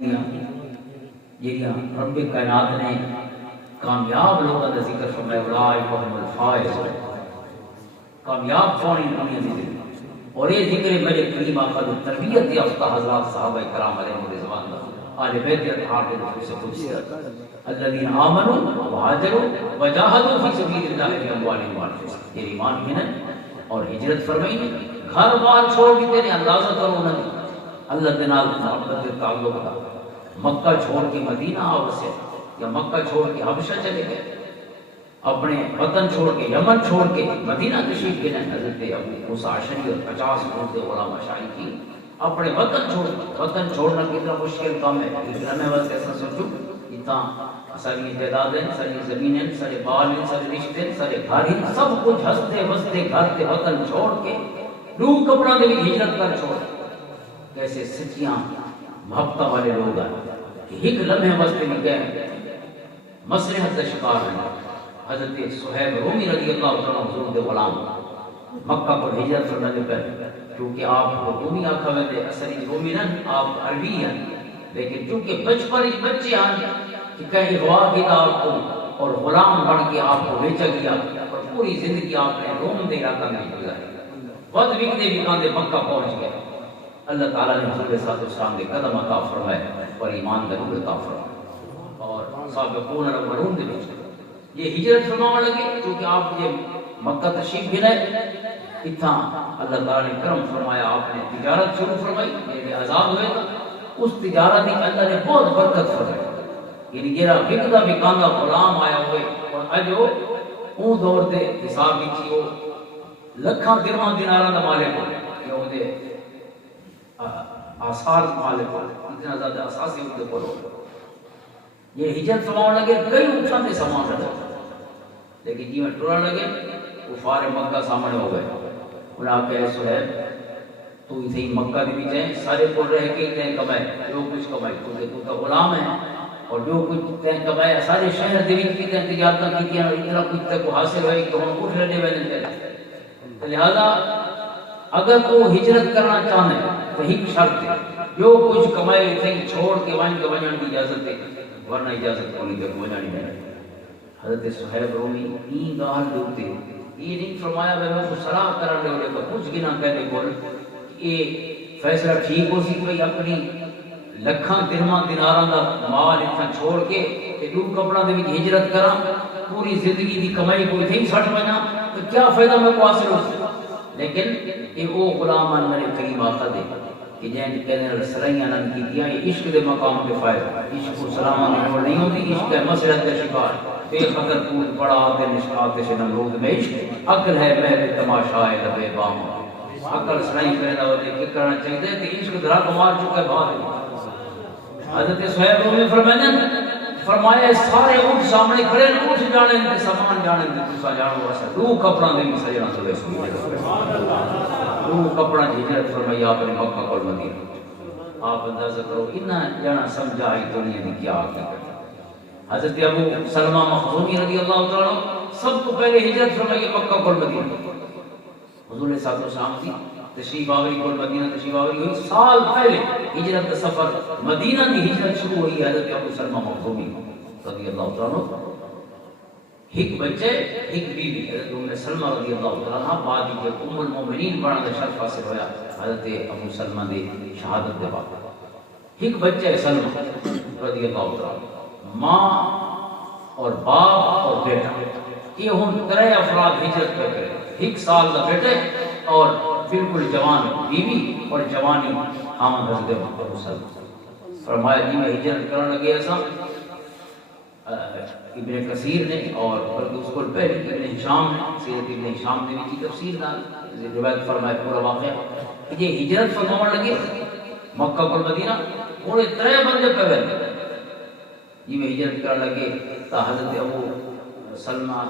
جہاں رب کائنات نے کامیاب لوگوں کا ذکر فرمایا اولئک هم الفائزون، کامیاب کون ہیں دنیا میں، اور یہ ذکر میرے کریم آقا کی تربیت یافتہ حضرات صحابہ کرام علیہ رضوان آل بیت اطہار کے نفوس قدسی الذین آمنوا وہاجروا وجاہدوا فی سبیل اللہ باموالہم وانفسہم، یہ ایمان میں نے اور ہجرت فرمائی نے، گھر بار چھوڑ کے تیرے اندازہ کرو نہ اللہ کے نال محبت کے تعلق کا، مکہ چھوڑ کے مدینہ آ وسے یا مکہ چھوڑ کے حبشہ چلے گئے، اپنے وطن چھوڑ کے یمن چھوڑ کے مدینہ تشریف کے لئے حضرت ابو موسیٰ اشعری اور 50 مرد علماء اشعری کی اپنے وطن چھوڑنا کتنا مشکل کام ہے، اتنا میں بس ایسا سوچوں اتنا ساری جائیدادیں، ساری زمینیں، سارے بال ہیں، سارے رشتے، سارے گھر ہیں، سب کچھ ہنستے بستے گھر کے وطن چھوڑ کے روح کپڑا دے بھی ہجرت کر چھوڑ، کیسے سچیاں محبتہ والے لوگ ہیں کہ ایک لمحے واسطے بھی گئے مصلحت کا شکار ہیں۔ حضرت صہیب رومی رضی اللہ تعالیٰ حضور دے غلام مکہ کو ہجرت فرمانے پر، کیونکہ آپ کو رومی آکھا ہوئے تھے، اصلی رومی نہ آپ عربی ہیں، لیکن چونکہ بچپن بچے ہیں کہ کہیں اغوا کیا آپ کو اور غلام بن کے آپ کو بیچا گیا اور پوری زندگی آپ نے روم دے علاقہ میں گزاری، بد وکنے بھی کاندے مکہ پہنچ گئے۔ اللہ تعالیٰ نے حضور صلی اللہ علیہ وسلم کے قدم عطا فرمائے اور ایمان کا نور عطا فرمائے اور سابقون الاولون دے بیچ یہ ہجرت فرمانے لگے، کیونکہ آپ یہ مکہ تشریف بھی رہے اتنا اللہ تعالیٰ نے کرم فرمایا، آپ نے تجارت شروع فرمائی، میرے آزاد ہوئے تھا اس تجارت میں اللہ نے بہت برکت فرمائی، یعنی جیرا فکدہ بھی کاندہ غلام آیا ہوئے اور اجو اون دور دے حساب بھی تھی وہ لکھاں درمان دیناراں دا مالک ہو یہ ہو دے آثار مالک ہو اتنا زیادہ اساسی ہوتے پڑھو یہ ہجرت فرمانے لگے، کئی اٹھاتے سامان رہا لیکن جی میں ٹورا لگے کفار مکہ سامنے ہو گئے، انہاں کہے صہیب تو ہی مکہ دی بھی جائیں سارے کو رہ کے تین کمائے جو کچھ کمائے کیونکہ تو کا غلام ہے اور جو کچھ تین کمائے سارے شہر دی بھی تین تجارتاں کی اور اتنا کچھ تک حاصل ہوئی کہ ہم اٹھ لینے والے تھے، لہذا اگر تو ہجرت کرنا چاہنے تو ایک شرط ہے جو کچھ کمائے تھے چھوڑ کے وائن کے وجہ کی اجازت ہے ورنہ اجازت کوئی تک وجہ نہیں ہے۔ حضرت صہیب رومی این گاہر دوتے یہ نہیں فرمایا میں کو صلاح کرنے والے کو کچھ گنا کہنے بول یہ فیصلہ ٹھیک ہو سی کوئی اپنی لکھاں درہماں دیناراں دا مال اتنا چھوڑ کے کہ دور کپڑا دے وچ ہجرت کراں پوری زندگی دی کمائی کوئی تھی سٹ بنا تو کیا فائدہ میں کو حاصل ہو، لیکن یہ وہ غلامان میرے قریب آقا دے کہ جن کہنے سرائیاں نہ کی دیا یہ عشق دے مقام پہ فائدہ، عشق کو سلامان نور نہیں ہوتی، عشق ہے مسئلہ کا شکار بے قدر پود پڑا آتے نشکات سے نمرود میں عشق عقل ہے محل تماشائے لبے بام، عقل سرائی پیدا ہوتے کہ کرنا چاہیے کہ عشق درہ کو مار چکا ہے بات۔ حضرت صہیب رومی فرمایا سارے اٹھ سامنے کھڑے اٹھ جانے ان کے سامان جانے ان کے دوسرا جانو واسا دو کپڑا دیں گے سجنا تو ایسا دو کپڑا ہجرت فرمائی آپ نے مکہ کو مدینہ، آپ اندازہ کرو اتنا جانا سمجھا ہی دنیا کی کیا حقیقت۔ حضرت ابو سلمہ مخزومی رضی اللہ تعالیٰ سب کو پہلے ہجرت فرمائی مکہ کو مدینہ، حضور صلی اللہ علیہ وسلم کی تشریف آوری کو مدینہ تشریف آوری ہوئی سال پہلے ہجرت سفر مدینہ کی ہجرت شروع ہوئی حضرت ابو سلمہ مخزومی رضی اللہ تعالیٰ ایک بچے ایک بیوی حضرت ام سلمہ رضی اللہ تعالیٰ بعد کے ام المومنین بڑھا دا شرف حاصل ہویا حضرت ابو سلمہ دے شہادت دے بعد ایک بچے سلمہ رضی اللہ تعالیٰ ماں اور باپ اور بیٹا یہ ہم ترے افراد ہجرت پہ کرے، ایک سال دا بیٹے اور بالکل جوان بیوی اور جوانی آمد حضرت محمد صلی اللہ علیہ وسلم فرمایا جی میں ہجرت کرنے لگے ایسا ابن کثیر نے اور بلکہ اس کو پہلے ابن ہشام نے سیرت ابن ہشام نے بھی کی تفسیر دا روایت فرمایا پورا واقعہ کہ یہ ہجرت فرمانے لگے مکہ کو مدینہ پورے ترے بندے پہ گئے جی میں ہجرت کرنے لگے تا حضرت ابو سلمہ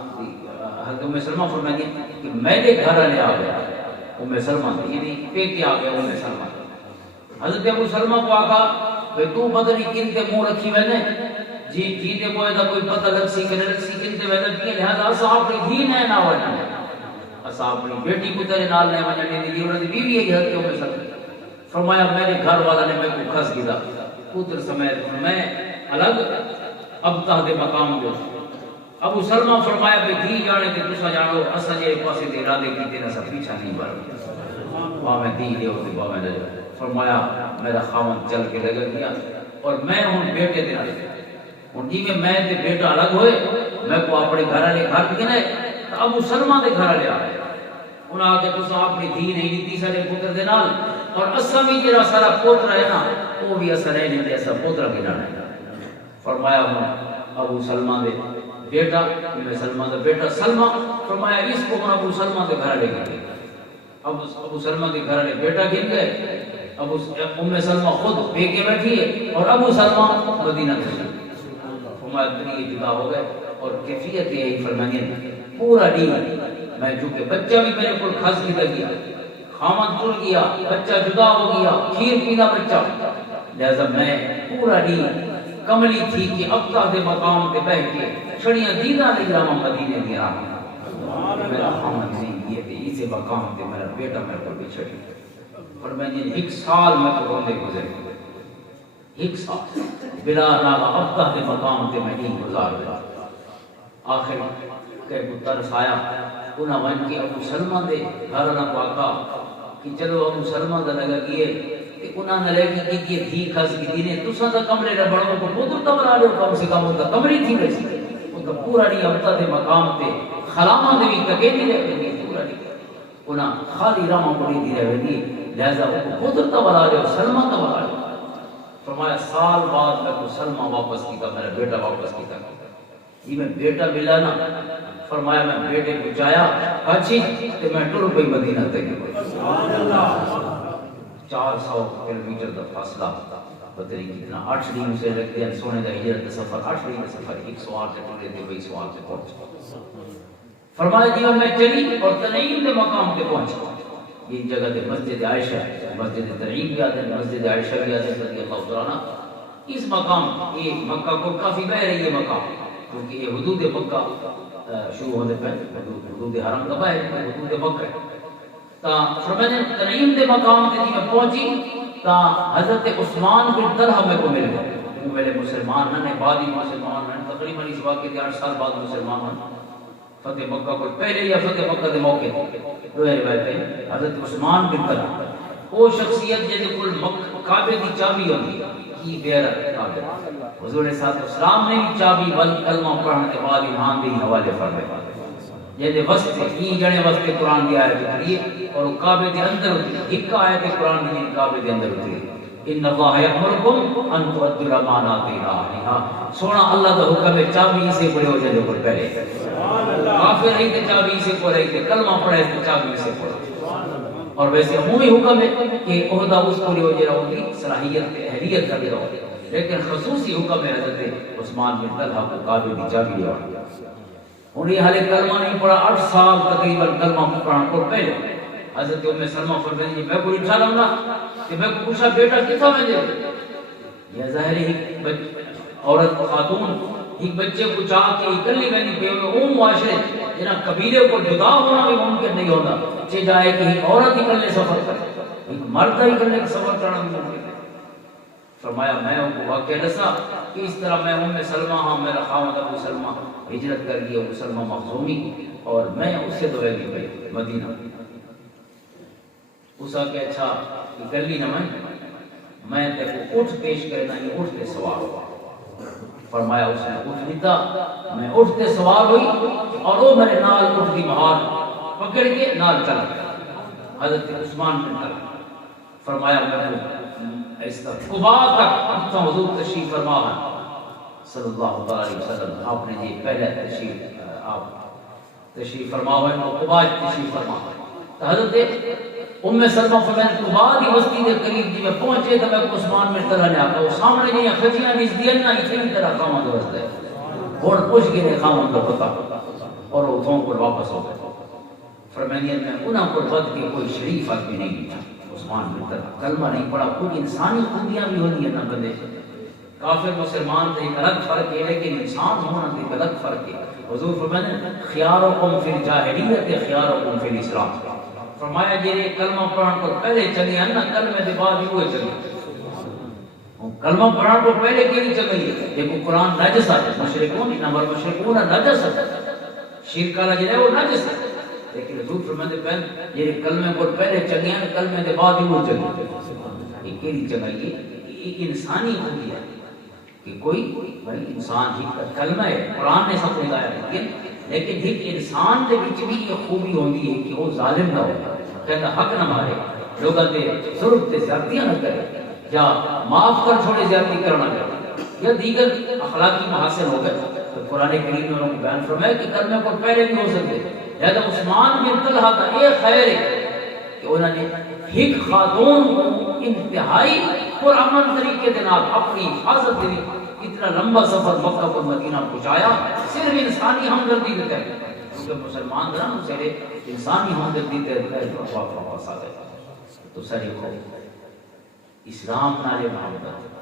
حضرت ام سلمہ فرمایا کہ میں نے گھر لے آ گیا ام سلمہ یعنی پیٹی آ گیا ام سلمہ حضرت ابو سلمہ کو آقا بھئی تو پتہ نہیں کن کے منہ رکھی میں نے جی تے کوئی دا کوئی پتہ لگ سی کہ نہ لگ سی کن تے ویدا کہ لہذا صاحب نے دین ہے نہ وجہ صاحب نے بیٹی کو تیرے نال نے وجہ دی انہوں نے بیوی ہے حضرت ام سلمہ فرمایا میرے گھر والا نے میں کو کھس گیا پتر سمیت میں الگ ابتہ دے مقام جو ابو سلمہ فرمایا بے دی جانے تے تسا جانو اسا جے پاسے دے ارادے کیتے نہ سب پیچھا نہیں بڑھ واہ میں دی دے ہوتے واہ میں فرمایا میرا خاوند چل کے لگا گیا اور میں ہوں بیٹے دے نال ہن جی میں تے بیٹا الگ ہوئے میں کو اپنے گھر والے گھر گنے ابو سلمہ دے گھر والے آئے انہاں آ کے تسا اپنی دھی نہیں دیتی سارے پتر دے نال اور اسا بھی جڑا سارا پوتر ہے نا وہ بھی اسا نہیں دیندے اسا پوتر گنانا ہے فرمایا ابو سلمہ دے بیٹا ام سلمہ دا بیٹا سلمہ فرمایا اس کو ابو سلمہ کے گھر لے گئے ابو سلمہ کے گھر لے بیٹا گن گئے ام سلمہ خود بے کے بیٹھی ہے اور ابو سلمہ مدینہ تشریف فرمایا دنیا جدا ہو گئے اور کیفیت یہی فرمانی پورا دن میں چونکہ بچہ بھی میرے کو کھس کی گیا خامد ٹر گیا بچہ جدا ہو گیا کھیر پینا بچہ لہذا میں پورا دن کملی تھی کہ ابتہ دے مقام پہ بیٹھ کے چھڑیاں دیدہ لے جاما مدینے دیا میرا خامد نہیں یہ تھے اسے مقام پہ میرا بیٹا میرے کو بھی چھڑی اور میں نے ایک سال میں تو روندے گزر ایک سال بلا ناغا ابتہ دے مقام پہ میں نہیں گزار گیا آخر کہ کو ترس آیا انہاں ون کے ابو سلمہ دے گھر نہ پاکا کہ چلو ابو سلمہ دا لگا گئے کہ انہاں نے لے کی کہ تھی خاص کی دینے تساں دا کمرے نہ بڑو کو پوتر تا بنا لو کم سے کم ان کا کمری تھی ویسی ان کا پورا نہیں ابتہ دے مقام تے خلاما دے بھی تکے نہیں رہے پورا نہیں انہاں خالی راما پڑی دی رہے دی لہذا وہ پوتر تا بنا لو سلمہ تا بنا لو فرمایا سال بعد میں کو سلمہ واپس کیتا میرا بیٹا واپس کیتا یہ میں بیٹا ملا نا فرمایا میں بیٹے کو چایا اچھی تے میں ٹر پئی مدینہ تک 400 کلومیٹر دا فاصلہ بدری کتنا 8 دن سے لگ گیا سونے دا ہجرت سفر 8 دن کا سفر 100 سے ٹرے تے 20 سوال سے پہنچ فرمایا جی میں چلی اور تنعیم کے مقام پہ پہنچا یہ جگہ تے مسجد عائشہ مسجد تنعیم بھی آتے مسجد عائشہ بھی آتے رضی اللہ عنہ اس مقام یہ مکہ کو کافی بہ رہی ہے مقام کیونکہ یہ حدود مکہ شروع ہونے پہ حدود حرم کا باہر حدود مکہ ہے تا فرمایا تنعیم دے مقام تے میں پہنچی تا حضرت عثمان بن طلحہ میں کو مل گئے وہ میرے مسلمان نے بعدی مسلمان ہیں تقریباً اس واقعے کے 8 سال بعد مسلمان ہیں فتح مکہ کو پہلے یا فتح مکہ دے موقع دو روایتیں حضرت عثمان بن طلحہ وہ شخصیت جے کل کعبے دی چابی ہوندی کی بیرت کعبے حضور صاحب اسلام نے بھی چابی ول کلمہ پڑھنے کے بعد ایمان دے حوالے فرمائے جیسے وسط ہی جڑے وسط قرآن دی آیت اتری اور کعبے دے اندر اتری ایک آیت قرآن دی کعبے دے اندر اتری ان اللہ یامرکم ان تؤدوا الامانات الی اہلھا سونا اللہ دا حکم ہے چابی سے پڑھو جے پر پہلے سبحان اللہ کافر ہے کہ چابی سے پڑھے کہ کلمہ پڑھے تو چابی سے پڑھو اور ویسے عمومی حکم ہے کہ عہدہ اس کو جو جرا ہوتی صلاحیت اہلیت کا بھی ہو لیکن خصوصی حکم ہے حضرت عثمان بن طلحہ کو کعبے کی چابی دیا اور یہ حالے کلمہ نہیں پڑھا 8 سال تقریباً کلمہ پڑھا اور پہلے حضرت ام سلمہ فرمائی میں کو اٹھا لوں گا کہ میں کو پوچھا بیٹا کتنا میں دے یہ ظاہر ہے عورت خاتون ایک بچے کو چاہ کے اکلی میں نہیں پہ معاشرے جنا قبیلے کو جدا ہونا بھی ممکن نہیں ہوتا چاہے جائے کہ ایک عورت اکلے سفر کرے ایک مرد اکلے سفر کرنا بھی ممکن ہے فرمایا میں ان کو واقعہ دسا کہ اس طرح میں ام سلمہ ہاں میرا خاوند ابو سلمہ ہجرت کر گیا ابو سلمہ مخزومی اور میں اس سے دوڑے گئی مدینہ اسا کہ اچھا گلی نہ میں تے کو اٹھ پیش کرنا یہ اٹھ تے سوار ہوا فرمایا اس نے اٹھ لیتا میں اٹھ تے سوار ہوئی اور وہ میرے نال اٹھ دی مہار پکڑ کے نال چل گیا حضرت عثمان بن طلحہ فرمایا میں اس طرح قبا تک اپنا حضور تشریف فرما ہے صلی اللہ علیہ وسلم آپ نے یہ پہلے تشریف فرما ہوئے قبا تشریف فرما تو حضرت ام سلمہ فرمائیں قبا دی بستی دے قریب جی میں پہنچے تو میں عثمان بن طلحہ نے آقا وہ سامنے جی خجیاں نیز دین نہ اسی طرح خامد دوست ہے اور پوچھ کے لئے خامد کا پتا اور وہ اتھوں کو واپس ہو گئے فرمائیں میں انہاں کو بد کے کوئی شریف آدمی نہیں تھا عثمان بن طلحہ کلمہ نہیں پڑھا کوئی انسانی خوبیاں بھی ہونی ہے نہ بندے کافر مسلمان سے ایک الگ فرق ہے لیکن انسان ہونا سے ایک الگ فرق ہے حضور فرمائیں خیارکم فی الجاہلیت خیارکم فی الاسلام فرمایا جی کلمہ پڑھن کو پہلے چلی ہے نا کلمہ دے بعد ہی ہوئے چلی کلمہ پڑھنا تو پہلے کی نہیں چاہیے. دیکھو قرآن نجس ہے، مشرکون انما المشرکون نجس ہے، شرک والا جو ہے وہ نجس ہے. لیکن حضور فرماتے ہیں یہ کلمے کو پہلے چنگے ہیں، کلمے کے بعد ہی وہ چنگے. یہ کی نہیں چاہیے، یہ انسانی خوبی ہے کہ کوئی بھائی انسان ہی کلمہ ہے، قرآن نے سب لگایا، لیکن ایک انسان کے وچ بھی یہ خوبی ہوتی ہے کہ وہ ظالم نہ ہو، کہتا حق نہ مارے، لوگوں کے ظلم تے زیادتیاں نہ کرے، یا معاف کر چھوڑے زیادتی کرنا کرے، یا دیگر اخلاقی محاسن ہو گئے. تو قرآن کریم نے انہوں کو بیان فرمایا کہ کلمے کو پہلے بھی ہو سکتے. لہذا عثمان بن طلحہ کا ایک خیر ہے کہ انہوں نے ایک خاتون کو انتہائی پرامن طریقے کے نال اپنی حفاظت کے لیے اتنا لمبا سفر مکہ کو مدینہ پہنچایا، صرف انسانی ہمدردی کے تحت، کیونکہ مسلمان تھا نا، صرف انسانی ہمدردی کے تحت واپس آ گئے. تو سر اسلام نالے محبت،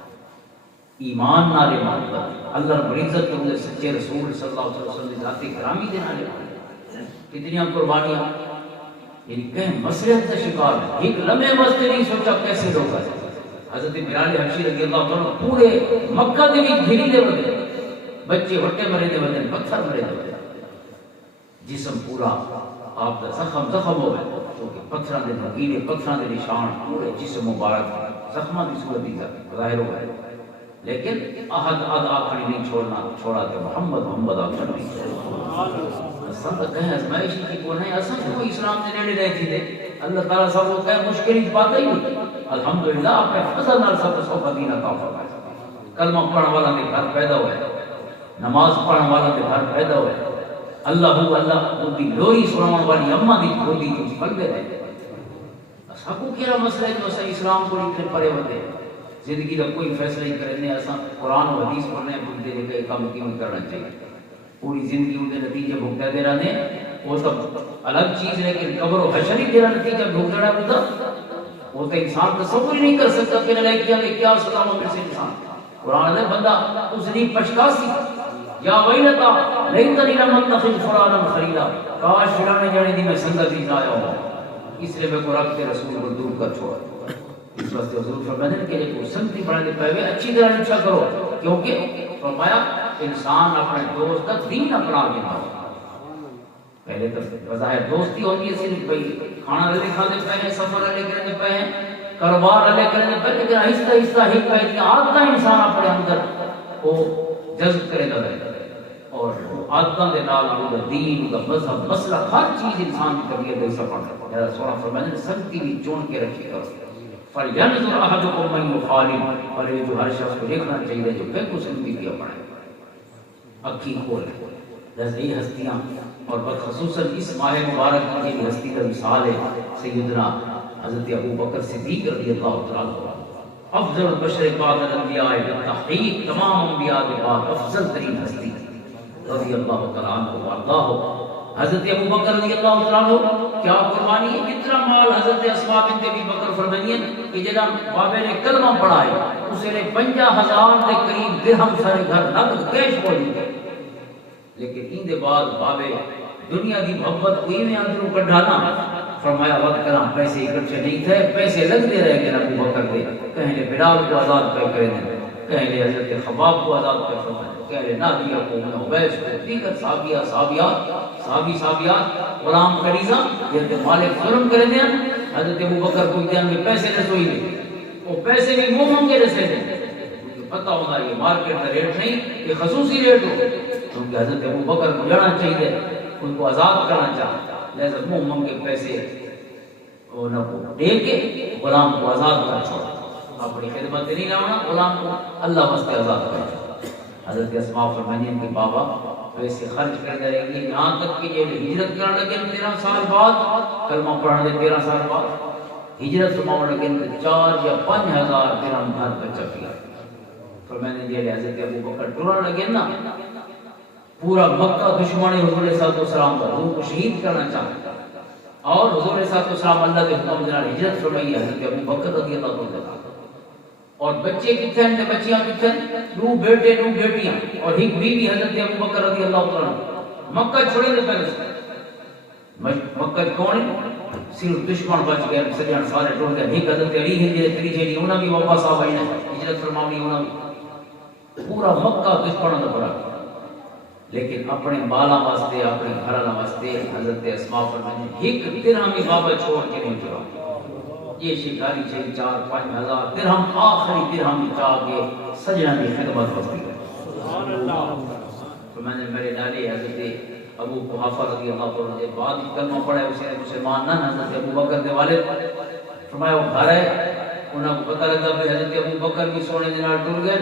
ایمان نالے محبت، اللہ رب العزت کے سچے رسول صلی اللہ علیہ وسلم کی ذاتی گرامی کے نالے محبت، کتنی قربانیاں، یعنی کہیں مسئلہ کا شکار ہے. ایک لمحے واسطے نہیں سوچا کیسے لوگ آئے. حضرت بلال حبشی رضی اللہ عنہ پورے مکہ کے بھی گھری دے بندے، بچے وٹے مرے دے بندے، پتھر مرے دے بندے، جسم پورا آپ کا زخم ہو گئے، کیونکہ پتھراں دے نگیلے، پتھراں دے نشان پورے جسم مبارک زخماں کی صورت ہی ظاہر ہو گئے. لیکن عہد آخری نہیں چھوڑا کہ محمد آخر نہیں چھوڑا. اصل کہیں ازمائشی کی کو نہیں، اصل کو اسلام سے نیڑے رہتی تھے. اللہ تعالیٰ سب کو کہیں مشکل ہی پاتا ہی نہیں. الحمدللہ اپنے فضل نال سب کو مدینہ عطا فرمایا. کلمہ پڑھنے والا کے گھر پیدا ہوئے، نماز پڑھنے والا کے گھر پیدا ہوئے، اللہ دی لوری سناؤں والی اماں دی گودی وچ پلے رہے. اساں کو کیا مسئلہ ہے جو اساں اسلام کو اتنے پرے ہوتے زندگی کا کوئی فیصلہ ہی کرنے، اساں قرآن و حدیث پڑھنے بھولتے ہیں کہ کام کیوں کرنا چاہیے. پوری زندگی ان کے نتیجے بھگتے دے رہے ہیں، وہ سب الگ چیز ہے. کہ قبر و حشر ہی تیرا نتیجہ بھگتنا ہوتا، وہ تو انسان تصور ہی نہیں کر سکتا کہ ملائکہ میں کیا سزا ہو میرے سے انسان. قرآن ہے بندہ اس نے پچھتاسی یا ویلتا لیتنی لم اتخذ فلانا خلیلا، کاش فلانے جانے دی میں سنگت ہی نہ آیا ہوں، اس لیے میں کو رب کے رسول کو دور کر چھوڑا. اس واسطے حضور فرماتے ہیں کہ جب سنگتی بڑھنے پہلے اچھی طرح اچھا کرو، کیونکہ فرمایا انسان اپنے دوست کا دین اپنا لیتا ہو. پہلے تو بظاہر دوستی ہوتی ہے، صرف بھائی کھانا لے کھاتے پہ، سفر لے کرنے پہ، کاروبار لے کرنے پہ، لیکن آہستہ آہستہ ایک پہ عادت انسان اپنے اندر وہ جذب کرے گا، اور عادتوں کے نال وہ دین کا مذہب مسئلہ ہر چیز انسان کی طبیعت کا حصہ بنتا ہے. سونا فرمایا سنگتی بھی چون کے رکھی کرو. فَلْيَنْظُرْ أَحَدُكُم مَّن يُخَالِطُ، اور یہ جو ہر شخص کو دیکھنا چاہیے جو بے کو سنگتی کیا پڑے، اکھی کھول. جیسے یہ ہستیاں اور بخصوصاً اس ماہ مبارک کی ہستی کا مثال ہے سیدنا حضرت ابوبکر صدیق رضی اللہ تعالیٰ عنہ، افضل البشر بعد الانبیاء بالتحقیق، تمام انبیاء کے بعد افضل ترین ہستی رضی اللہ تعالیٰ عنہ وارضاہ. حضرت ابوبکر رضی اللہ تعالیٰ عنہ کیا قربانی ہے، کتنا مال حضرت اسماء بنت ابی بکر فرمائیں کہ جناب بابے نے کلمہ پڑھا ہے اسے نے 50,000 کے قریب درہم سارے گھر نقد کیش پہنچ گئے. لیکن ان دے بعد بابے دنیا کی محبت کوئی میں اندروں کڈھانا، فرمایا وقت کرام پیسے اکٹھے نہیں تھے، پیسے لگتے رہ گئے ابو بکر دے. کہیں لے بلال کو آزاد پہ کرے دیں، کہیں لے حضرت خباب کو آزاد پہ فرمائے، کہیں لے نادیہ کو عبیس کو، دیگر صحابیات غلام فریضہ جن مالک ظلم کرے دیں. حضرت ابو بکر کو دیں گے پیسے نہ سوئی دیں، وہ پیسے بھی منہ منگے رسے دیں، پتہ ہوگا یہ مارکیٹ کا ریٹ نہیں، یہ خصوصی ریٹ ہو، کیونکہ حضرت ابو بکر کو جانا چاہیے، ان کو آزاد کرنا چاہتا. لہذا منہ منگے پیسے دے کے غلام کو آزاد کر چھوڑا، اپنی خدمت نہیں لانا، غلام کو اللہ واسطے آزاد کر چھوڑا. حضرت اسماء فرمائیں کہ بابا پیسے خرچ کرتے رہیں گے یہاں تک کہ یہ ہجرت کرنے لگے 13 سال بعد، کلمہ پڑھنے 13 سال بعد ہجرت فرمانے لگے 4 یا 5,000 درہم گھر پہ چپ گیا. فرمائیں جی حضرت ابو بکر ٹرنے لگے نا، پورا مکہ دشمن حضور علیہ السلام کا حضور کو شہید کرنا چاہتا، اور حضور علیہ السلام اللہ کے حکم جنال ہجرت فرمائی. حضرت ابو بکر رضی اللہ عنہ اور بچے کتنے ہیں، بچیاں کتنے ہیں، 2 بیٹے 2 بیٹیاں اور ایک بیوی حضرت ابو بکر رضی اللہ عنہ. مکہ چھوڑے تھے پہلے سے، مکہ کون ہے، صرف دشمن بچ گئے سجن سارے ٹوٹ گئے ایک حضرت علی ہندی تری جی انہاں بھی واپس آ گئے ہجرت فرمائی انہاں پورا مکہ دشمنوں کا بڑا لیکن اپنے بالا واسطے اپنے گھر والا واسطے حضرت اسماء فرمانے ایک درہم بھی بابا چھوڑ کے نہیں چلا یہ شکاری 4-5 ہزار درہم آخری درہم چاہ کے سجنہ کی خدمت واسطے سبحان اللہ فرمانے میرے ڈالے حضرت ابو قحافہ رضی اللہ عنہ نے بعد کلمہ پڑھا اسے مسلمان نہ حضرت ابو بکر کے والد فرمایا وہ گھر ہے انہوں کو پتہ لگا کہ حضرت ابو بکر بھی سونے دنال ٹور گئے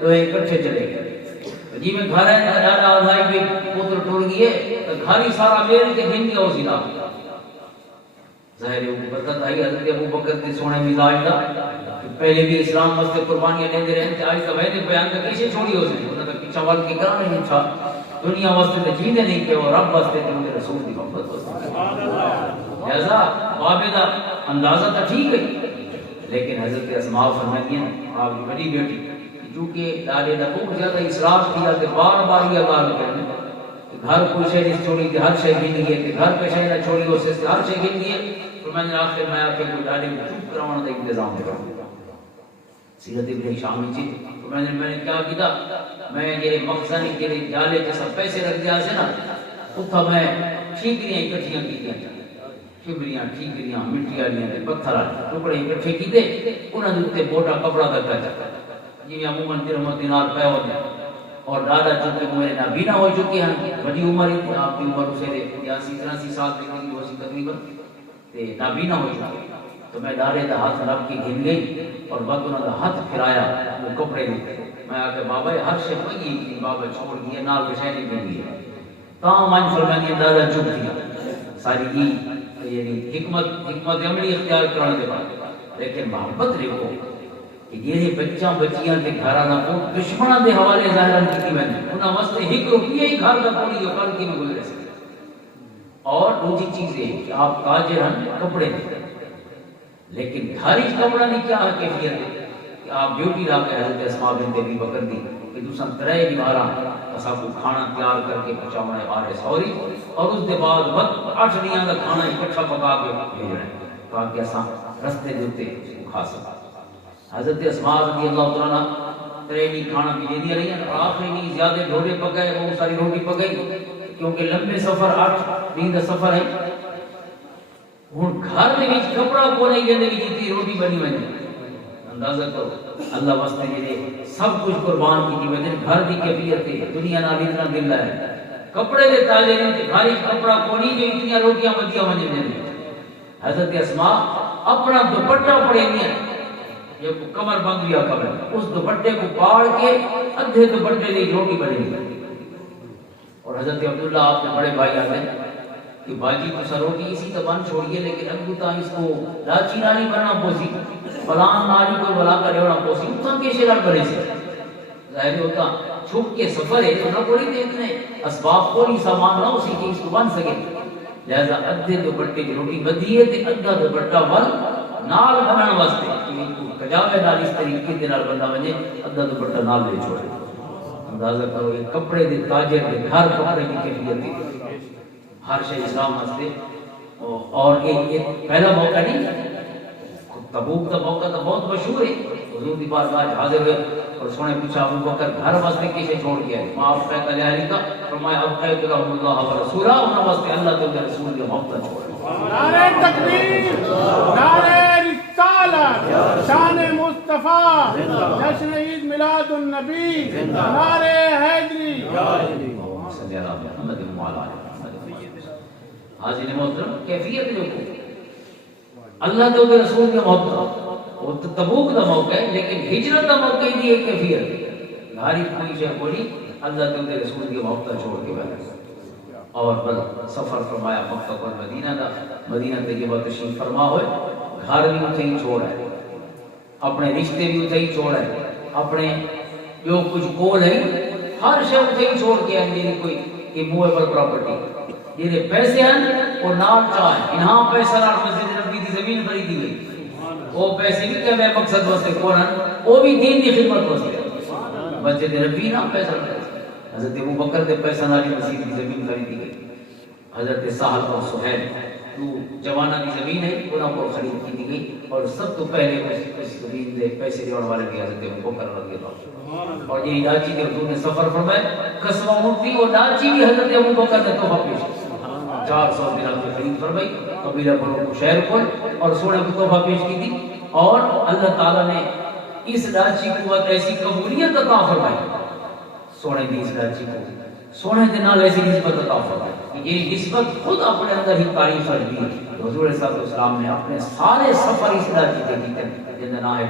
تو ایک کٹھے چلے گئے جی میں گھر ہے دادا آزائی بھی پتر ٹور گئے تو گھر ہی سارا میل کے گھن گیا اسی دا ظاہر ہے برکت آئی حضرت ابو بکر کے سونے مزاج دا پہلے بھی اسلام واسطے قربانیاں لیندے رہے تھے آج تو ویدے بیان کا کیسے چھوڑی ہو سکتی انہوں نے پیچھا وال کے کرا نہیں تھا دنیا واسطے تے جیندے نہیں کہ وہ رب واسطے تے ان کے رسول کی محبت واسطے لہذا عابدہ اندازہ تو ٹھیک ہے لیکن حضرت اسماء فرماتی ہیں آپ کی بڑی بیٹی چونکہ ڈالے نہ بہت زیادہ اسراف کیا کہ بار بار یہ گال کرنے گھر کوئی شے نہیں چھوڑی کہ ہر شے گن گئے کہ گھر پہ شے نہ چھوڑی ہو سے ہر شے گن گئے تو میں نے آخر میں آ کے کوئی ڈالے کو چپ کروانا کا انتظام کروں سیرت ابن شامی چیز تو میں نے کیا کیا میں یہ مقصد کے لیے ڈالے جیسا پیسے رکھ دیا سے نا اتھا میں ٹھیکریاں اکٹھیاں کی دیا شبریاں ٹھیکریاں مٹیاں لیاں پتھر ٹکڑے اکٹھے کی دے انہوں نے اتنے موٹا کپڑا دکھا چکا جی عموماً درہم دینار پہ ہوتے ہیں اور دادا چونکہ میرے نابینا ہو چکی ہیں بڑی عمر ہی تھی آپ کی عمر اسے 83 سال تک کی ہوئی تقریباً نابینا ہو چکی تو میں دارے دا ہاتھ رب کی گھن گئی اور بعد انہوں نے ہاتھ پھرایا وہ کپڑے دیتے میں آکے بابا ہر شے پئی تھی بابا چھوڑ گیا نال بشے نہیں گھن گیا تاں من فرمانی دادا چپ دیا ساری یعنی حکمت عملی اختیار کرنے کے بعد لیکن محبت دیکھو کہ یہ بچہ بچیاں کے گھرانا کو دشمنوں کے حوالے ظاہر کی میں انہاں واسطے ایک روپیہ ہی گھر کا کوئی کل کی میں گزرے سکتے اور دوسری چیز ہے کہ آپ تاجر ہیں کپڑے دیں لیکن گھر ہی کپڑا نہیں کیا کیفیت ہے کہ آپ ڈیوٹی لا کے حضرت اسماء بنت ابی بکر دی کہ دوسرا ترے دیوارا اسا کو کھانا تیار کر کے پہنچاونا ہے آرے سوری اور اس کے بعد وقت 8 دیاں کا کھانا اکٹھا پکا کے بھیج رہے ہیں تاکہ اسا رستے دیتے اس کو کھا سکیں حضرت اسماء رضی اللہ تعالیٰ ترے دی کھانا بھی دیا رہی ہیں اور آخری نہیں زیادہ ڈھوڑے پکائے بہت ساری روٹی پکائی کیونکہ لمبے سفر 8 دن کا سفر ہے ہن گھر دے وچ کپڑا کو نہیں دے وچ جتنی روٹی بنی ہوئی اندازہ کرو اللہ واسطے جڑے سب کچھ قربان کی وجہ گھر دی کیفیت ہے دنیا نال اتنا دل ہے کپڑے دے تاجے نے گھر وچ کپڑا کو نہیں جو اتنی روٹیاں بچیاں ونجے دے حضرت اسماء اپنا دوپٹہ پڑے نہیں یہ کمر بند لیا کمر اس دوپٹے کو پاڑ کے ادھے دوپٹے دی روٹی بنے اور حضرت عبداللہ آپ کے بڑے بھائی آتے ہیں کہ باجی تو سروٹی اسی تو بن چھوڑیے لیکن ابو تا اس کو لاچی ناری بنا پوسی فلان ناری کو بلا کر ہونا پوسی اتنا کے شرار کرے سے ظاہر ہوتا چھپ کے سفر ہے تو نہ کوئی دیکھنے اسباب کوئی سامان نہ اسی کے اس کو بن سکے لہذا ادھے دوپٹے کی روٹی بدھی ہے تے ادھا دوپٹہ ول نال بنان واسطے کہ کجاوے نال اس طریقے دے نال بندہ وجے ادھا دوپٹہ نال لے چھوڑے اندازہ کرو یہ کپڑے دے تاجر دے گھر کپڑے کی کیفیت ہے ہر شے اسلام واسطے اور ایک پہلا موقع نہیں تبوک کا موقع تو بہت مشہور ہے حضور دی بارگاہ حاضر ہوئے اور سونے پوچھا ابو بکر گھر واسطے کیسے چھوڑ گیا ہے معاف کہتا علی کا فرمایا اب قید رحم اللہ و رسولہ انہاں واسطے اللہ کے رسول کی محبت چھوڑ نعرہ تکبیر نعرہ رسالت شان مصطفیٰ جشن عید میلاد النبی نعرہ حیدری صلی اللہ علیہ محمد وعلی حاضر محترم کیفیت دیکھو اللہ تو رسول کے محبت وہ تبوک کا موقع ہے لیکن ہجرت کا موقع ہی ایک کیفیت ہے گھاری کوئی شے بولی اللہ تو رسول کی محبت چھوڑ کے بیٹھے اور بل سفر فرمایا مکہ اور مدینہ کا مدینہ تے کے بعد تشریف فرما ہوئے گھر بھی اتھے ہی چھوڑ ہے اپنے رشتے بھی اتھے ہی چھوڑ ہے اپنے جو کچھ کول ہے ہر شے اتھے ہی چھوڑ کے ہے کوئی کہ موویبل پراپرٹی یہ پیسے ہیں وہ نام چاہیں انہاں پیسہ نال مسجد نبی دی زمین خریدی گئی وہ پیسے بھی کہ میں مقصد واسطے کون ہیں وہ بھی دین کی خدمت واسطے مسجد نبی نام پیسہ حضرت ابو بکر کے پیسہ نال مسجد کی زمین خریدی گئی حضرت سہل اور سہیل تو جوانہ کی زمین ہے انہوں کو خرید کی گئی اور سب تو پہلے اس زمین دے پیسے دینے والے کی حضرت ابو بکر رضی اللہ عنہ اور یہ لاچی کے حضور نے سفر فرمایا قسمہ اونٹی اور لاچی بھی حضرت ابو بکر نے تحفہ پیش کی 400 درہم کی خرید فرمائی قبیلہ بنو شہر کو اور سونے کو تحفہ پیش کی تھی اور اللہ تعالیٰ نے اس لاچی کو ایسی قبولیت عطا فرمائی سونے کی اس لاچی کو سونے کے نال ایسی نسبت عطا فرمائی یہ نسبت خود اپنے اندر ہی تعریف کر دی حضور صلی اللہ علیہ وسلم نے اپنے سارے سفر اس لاچی کے کیتے جن کا نام ہے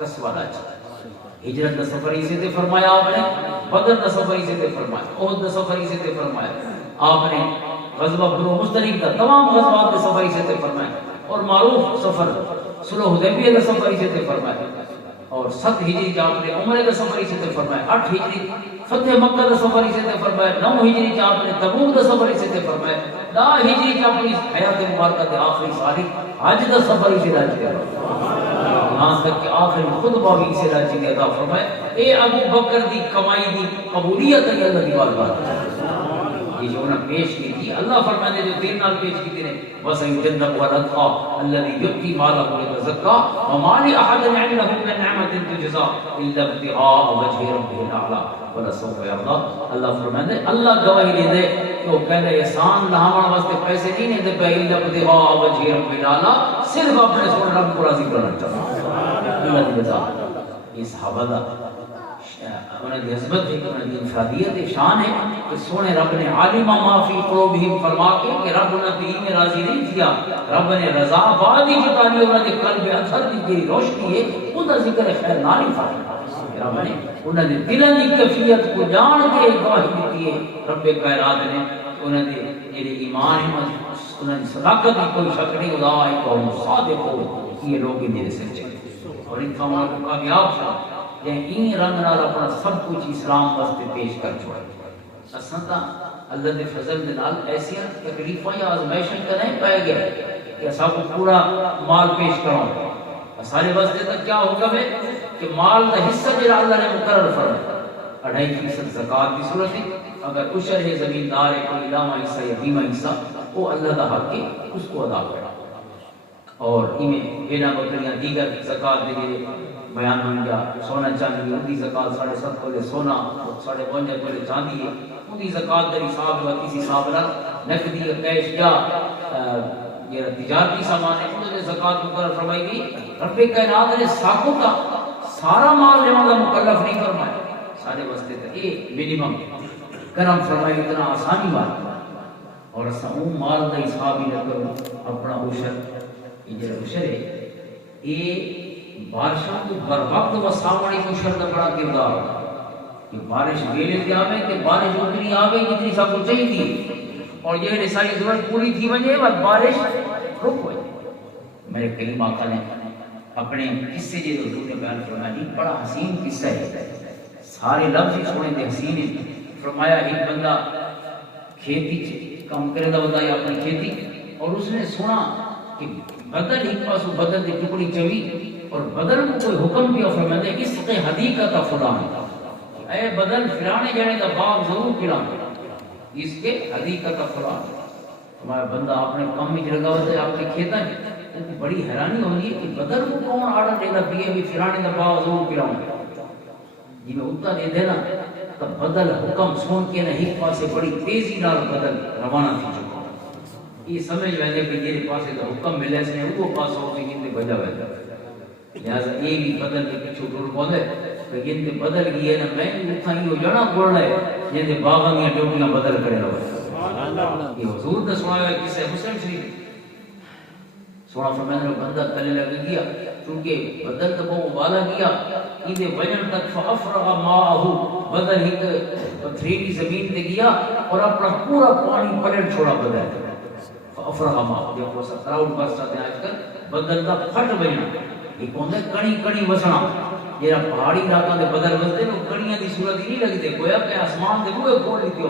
قصوہ لاچی ہجرت کا سفر اسے تے فرمایا آپ نے بدر کا سفر اسے تے فرمایا احد کا سفر اسے تے فرمایا آپ نے غزوہ بنو مستلق کا تمام غزوات کے سفر اسے تے فرمایا اور معروف سفر صلح حدیبیہ کا سفر اسے تے فرمایا اور 7 ہجری کا آپ نے عمرے کا سفر اسے تے فرمایا 8 ہجری فتح مکہ کا سفر اسے تے فرمایا 9 ہجری کا آپ نے تبوک کا سفر اسے تے فرمایا 10 ہجری کا اپنی حیات مبارکہ کے آخری ساری حج کا سفر اسے لاچی تے یہاں تک کہ آخری خطبہ بھی اسے لاچی تے عطا فرمایا اے ابو بکر دی کمائی دی قبولیت ہے اللہ دی بارگاہ یہ جو انہیں پیش کی تھی اللہ فرمانے جو تین نال پیش کی تھی نے وَسَيُجَنَّبُهَا الْأَتْقَى الَّذِي يُؤْتِي مَالَهُ يَتَزَكَّى وَمَا لِأَحَدٍ عِندَهُ مِن نِّعْمَةٍ تُجْزَىٰ إِلَّا ابْتِغَاءَ وَجْهِ رَبِّهِ الْأَعْلَىٰ وَلَسَوْفَ يَرْضَىٰ اللہ فرمانے اللہ گواہی لے دے کہ وہ پہلے احسان لہاوڑ واسطے پیسے نہیں دے پہ إِلَّا ابْتِغَاءَ وَجْهِ رَبِّهِ الْأَعْلَىٰ صرف اپنے سونے رب کو راضی کرنا چاہتا اللہ کی رضا یہ صحابہ دا انہیں دی عظمت ہے انہیں دی انفرادیت شان ہے کہ سونے رب نے عالمہ ما فی قلوبہم فرما کے کہ رب انہیں دین میں راضی نہیں کیا رب نے رضا بعد ہی جتانی انہیں دے قلب اثر دی گئی روشنی ہے انہیں ذکر خیر نہ نہیں فرما رب نے انہیں دے دلن دی کیفیت کو جان کے گواہی دیتی ہے رب کائنات نے انہیں دے جڑے ایمان ہیں انہیں صداقت کی کوئی شک نہیں اولئک هم صادقون یہ لوگ میرے سچے اور ان کا کامیاب تھا این رنگ نال اپنا سب کچھ اسلام واسطے پیش کر چھوڑا اساں تا اللہ دے فضل دے نال ایسی تکلیفاں یا آزمائشاں تے نہیں پائے گئے کہ اساں کو پورا مال پیش کرو سارے واسطے تک کیا حکم ہے کہ مال کا حصہ جڑا اللہ نے مقرر فرمایا 2.5% زکات کی صورت ہے اگر عشر ہے زمیندار ہے کوئی علاوہ حصہ یا بیمہ حصہ وہ اللہ کا حق ہے اس کو ادا کرنا اور انہیں بینا بکریاں دیگر زکات دے بیان ہو گیا سونا چاندی ان کی زکات 7.5 تولے سونا 5.5 تولے چاندی ہے ان کی زکات در حساب ہے کسی حساب رکھ نقدی کیش یا یہ تجارتی سامان ہے ان کی زکات مقرر فرمائی گئی رب کائنات نے ساکوں کا سارا مال لینے کا مکلف نہیں فرمایا سارے واسطے تک یہ منیمم کرم فرمائی اتنا آسانی بات اور سموم مال کا حساب ہی نہ کرو اپنا عشر یہ جو عشر ہے یہ بارشاں کو بر وقت وساوڑی کو شرط بڑا کردار کہ بارش ویلے تے آوے کہ بارش اتنی آوے جتنی سب کو چاہیے تھی اور یہ ساری ضرورت پوری تھی وجے اور بارش رک ہوئے میرے کریم آقا نے اپنے قصے جو حضور نے بیان فرمایا نہیں بڑا حسین قصہ ہے سارے لفظ ہی سونے تے حسین ہیں فرمایا ایک بندہ کھیتی کام کرے دا بندہ اپنی کھیتی اور اس نے سنا کہ بدل ایک پاسو بدل دی ٹکڑی چوی اور بدل کو کوئی حکم کیا فرمایا ہے اس کے حدیقت فلان اے بدل فلانے جانے دا باغ ضرور کھلانا اس کے حدیقت فلان ہمارا بندہ اپنے کام میں لگا ہوتا ہے اپنے کھیتا ہے بڑی حیرانی ہوگی کہ بدل کو کون آرڈر دے گا کہ بھی فلانے دا باغ ضرور کھلاؤں جی میں اتنا دے دینا تب بدل حکم سن کے نہ ایک پاسے بڑی تیزی نال بدل روانہ تھی چکا یہ سمجھ ویندے کہ میرے پاسے تو حکم ملے اس نے وہ پاسا ہو کے جن بجا ویندے لہذا یہ بھی بدل کے پیچھے ٹر پودے کہ جن تے بدل گئی ہے نا میں اتنا ہی ہو جانا گوڑنا ہے جن تے باغاں دی ڈیوٹیاں بدل کرے رہو یہ حضور نے سنایا کسے مسلم شریف سونا فرمایا بندہ تلے لگ گیا کیونکہ بدل تو وہ والا گیا ایدے وجن تک فافرغ ماءہ بدل ہی پتھریلی زمین تے گیا اور اپنا پورا پانی پلٹ چھوڑا بدل فافرغ ماءہ جب وہ ستراؤن برسا دے آج کر بدل کا پھٹ بجنا ایک ہوندے کڑی کڑی وسنا جیرا پہاڑی علاقہ دے بدل وسدے وہ کڑیاں دی صورت ہی نہیں لگدے گویا کہ آسمان دے بوئے کھول لیتی ہو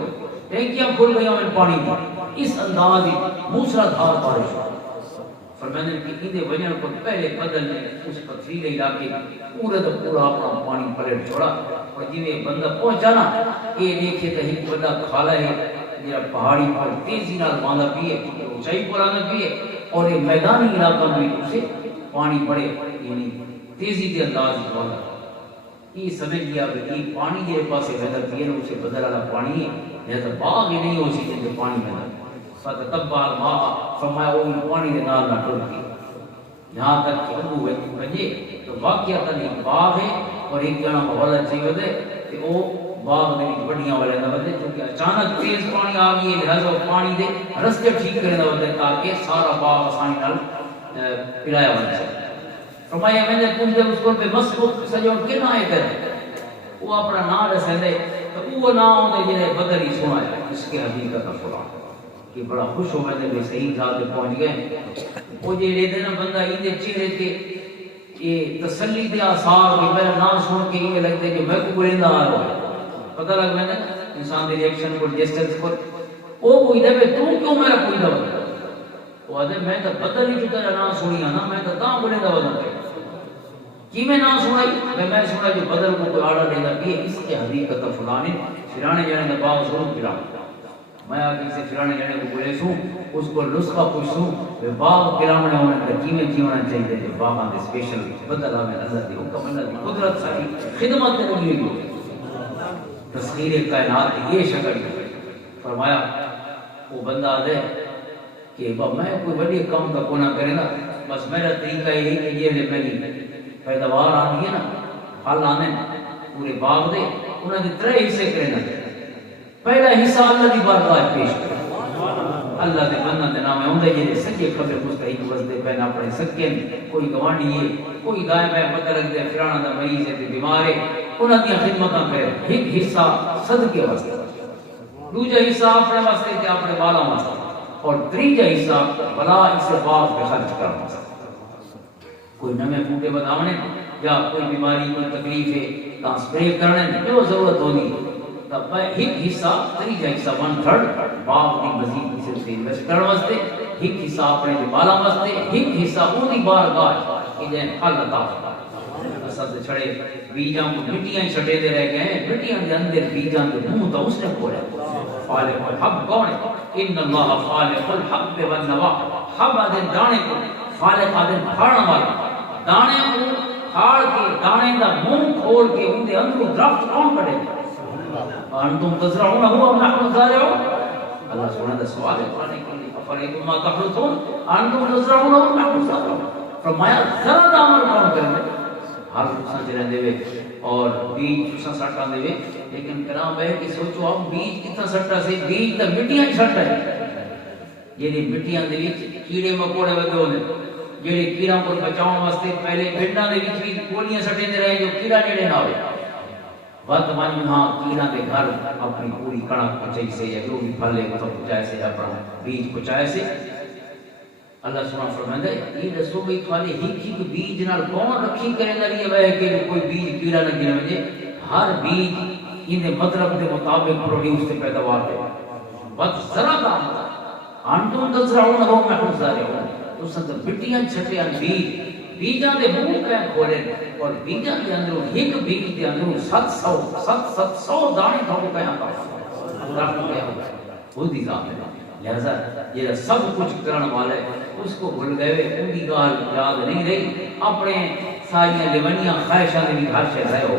ٹینکیاں کھل گئی ہمیں پانی دی اس انداز ہی موسلا دھار بارش فرمانے کہ ایدے وجن کو پہلے بدل نے اس پتھریلے علاقے پورا تو پورا اپنا پانی پلٹ چھوڑا اور جی میں بندہ پہنچا نا یہ دیکھے تو ایک بندہ کھالا ہے میرا پہاڑی پر تیزی نال باندھا پیے اونچائی پر آنا پیے اور یہ میدانی علاقہ میں اسے پانی پڑے یعنی تیزی کے انداز باندھا یہ سمجھ لیا کہ یہ پانی کے پاس بہتر پیے نا اسے بدل والا پانی ہے لہذا باغ ہی نہیں ہو سکتے جو پانی بہتر فتتبع الماء فرمایا وہ پانی کے نال نہ ٹر گئی یہاں تک کہ ابو بنجے تو واقعہ ایک باغ ہے اور ایک جنا بہت اچھی ودے کہ وہ باغ میں بڑیاں والے نہ ودے کیونکہ اچانک تیز پانی آ گئی ہے لہذا پانی دے رستے ٹھیک کرنے نہ ودے تاکہ سارا باغ آسانی نال پلایا بن سکے فرمایا میں نے پوچھا اس کو پہ مسعود سجو کن آئے تھے وہ اپنا نام رسے دے تو وہ نام دے جنہیں بدر ہی سنایا اس کے حقیقت کا فلان کہ بڑا خوش ہو میں نے صحیح ذات پہنچ گئے وہ جے لیتے نا بندہ اندے چہرے تے یہ تسلی دے آثار کہ میرا نام سن کے یہ لگتے کہ میں کو گرندہ آ رہا ہے پتہ لگ میں نے انسان دے ریاکشن کو جیسٹرز کو وہ کوئی دے تو کیوں میرا کوئی دے وہ آدھے میں تو بدل ہی جو تیرا نام سنی نا میں تو تاں گرندہ بدل کی میں نام سنائی میں سنا جو بدل کو کوئی آڑا دے گا کہ اس کے حقیقت فلانے فرانے جانے کا باغ ضرور پلانے میں آگے سے فرانے جانے کو بولے سوں اس کو نسخہ پوچھ سوں کہ باغ گرامنے ہونے کا کی ہونا چاہیے جو باغ آنے اسپیشل بدل ہمیں نظر دی حکم اللہ دی قدرت ساری خدمت نے لگی ہوئی تسخیر کائنات یہ شکل فرمایا وہ بندہ دے کہ میں کوئی بڑی کام کا کونا کرے نا بس میرا طریقہ یہی کہ یہ میری پیداوار آنی ہے نا پھل آنے پورے باغ دے انہوں نے 3 حصے کرے نا پہلا حصہ اللہ دی بارگاہ پیش کرے اللہ دے بندہ دے نام ہوندے جے سچے کھبے مستحق وسدے پہنا اپنے سکے کوئی گوانڈی ہے کوئی دائم ہے پتہ لگ دے فرانا دا مریض ہے بیمار ہے انہاں دی خدمتاں کرے ایک حصہ صدقے واسطے دوسرا حصہ اپنے واسطے تے اپنے بالا واسطے اور تیسرا حصہ بلا اسباب پہ خرچ کرنا کوئی نئے بوٹے بتاونے یا کوئی بیماری کوئی تکلیف ہے تا سپرے کرنے جو ضرورت ہوگی تب ایک حصہ تیسرا حصہ 1/3 باغ دی مزید کسی سے انویسٹ کرنے واسطے ایک حصہ اپنے بالا واسطے ایک حصہ اونی بارگاہ کہ جن پھل عطا اسد چھڑے بیجاں کو مٹیاں چھٹے دے رہ گئے مٹیاں دے اندر بیجاں دے منہ تو اس نے کھولا فالق الحب کون ہے ان اللہ فالق الحب والنوا حب دین دانے کو فالق دین پھاڑن والا دانے کو پھاڑ کے دانے دا منہ کھول کے ان دے اندر درخت کون کٹے انتم تزرعون هو نحن زارعون اللہ سبحانہ سوال ہے قرآن کے لیے افریکم ما تحرثون انتم تزرعون هو نحن زارعون فرمایا ذرا عمل کون کرے ہر دوسرا چلیں دے اور بیج دوسرا سٹا دے لیکن کلام ہے کہ سوچو اب بیج کتنا سٹا سے بیج تو مٹیاں سٹا ہے یہ مٹیاں دے وچ کیڑے مکوڑے ودے ہوندے جڑے کیڑاں کو بچاؤ واسطے پہلے پنڈاں دے وچ بھی گولیاں سٹے دے رہے جو کیڑا نیڑے نہ ہوئے وقت مانی ہاں کیڑاں دے گھر اپنی پوری کڑک پچائی سے یا جو بھی پھل ہے وہ پچائے سے اپنا بیج پچائے سے اللہ سبحانہ فرمائے یہ رسول بھی تھوڑے ہی بیج نال کون رکھی کرے نہ یہ ہے کہ کوئی بیج کیڑا نہ گرے وجے ہر بیج ان مطلب کے مطابق پروڈیوس تے پیداوار دے بس ذرا کام انتم تزرعون ہو نحن زارعون تو سب مٹیاں چھٹیاں بیجاں دے منہ پہ کھولے اور بیجاں دے اندر ایک بیج دے اندر 700 دانے کھاؤ کیا اللہ کیا خود ہی ذات ہے لہذا یہ سب کچھ کرنے والے اس کو بھول گئے ان کی گال یاد نہیں رہی اپنے ساری لیونیاں خواہشات بھی ہر شے رہے ہو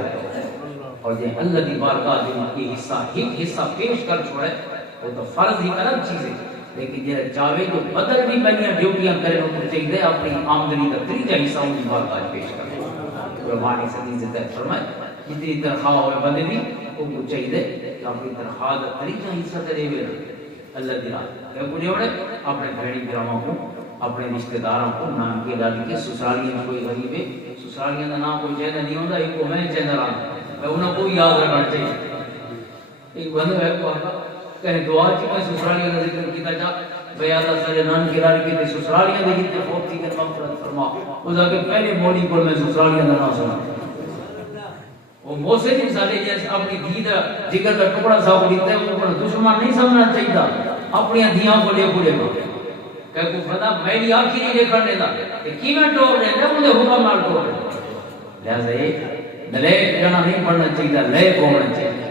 اور یہ اللہ کی بارگاہ میں یہ حصہ ایک حصہ پیش کر چھوڑے وہ تو فرض ہی الگ چیز ہے لیکن یہ چاہے جو بدل بھی بنیاں ڈیوٹیاں کرے ان کو چاہیے اپنی آمدنی کا تیسرا حصہ ان کی بارگاہ پیش کرے قربانی صدی سے طے فرمائے جتنی تنخواہ ہوئے بندے بھی ان کو چاہیے کہ اپنی تنخواہ کا تیسرا حصہ کرے ہوئے اللہ دی رات ہے پوری ہوڑے اپنے بھائی گراواں کو اپنے رشتہ داراں کو نام کے ڈال کے سسرالیاں میں کوئی غریب ہے سسرالیاں دا نام کوئی چاہتا نہیں ہوندا ایک کو میں چاہتا رہا میں انہاں کو یاد رکھنا چاہیے ایک بندہ ہے کو کہ دعا چ میں سسرالیاں دا ذکر کیتا جا بے اللہ سارے نام کے ڈال کے سسرالیاں دے جتنے فوت تھی کہ مغفرت فرما او جا کے پہلے مولی کو میں سسرالیاں دا نام سنا وہ موسے جن سالے جیسے اپنی دھی دا جگر کا ٹکڑا سا کو لیتے ہیں وہ دشمن نہیں سمجھنا چاہیے اپنی دھیاں کو لے پورے کو کہ کو خدا میری آنکھی نہیں دیکھن دیتا کہ کی میں ٹوڑ دے دے مجھے حکم نال ٹوڑ دے لہذا یہ لے جانا نہیں پڑھنا چاہیے لے کو ہونا چاہیے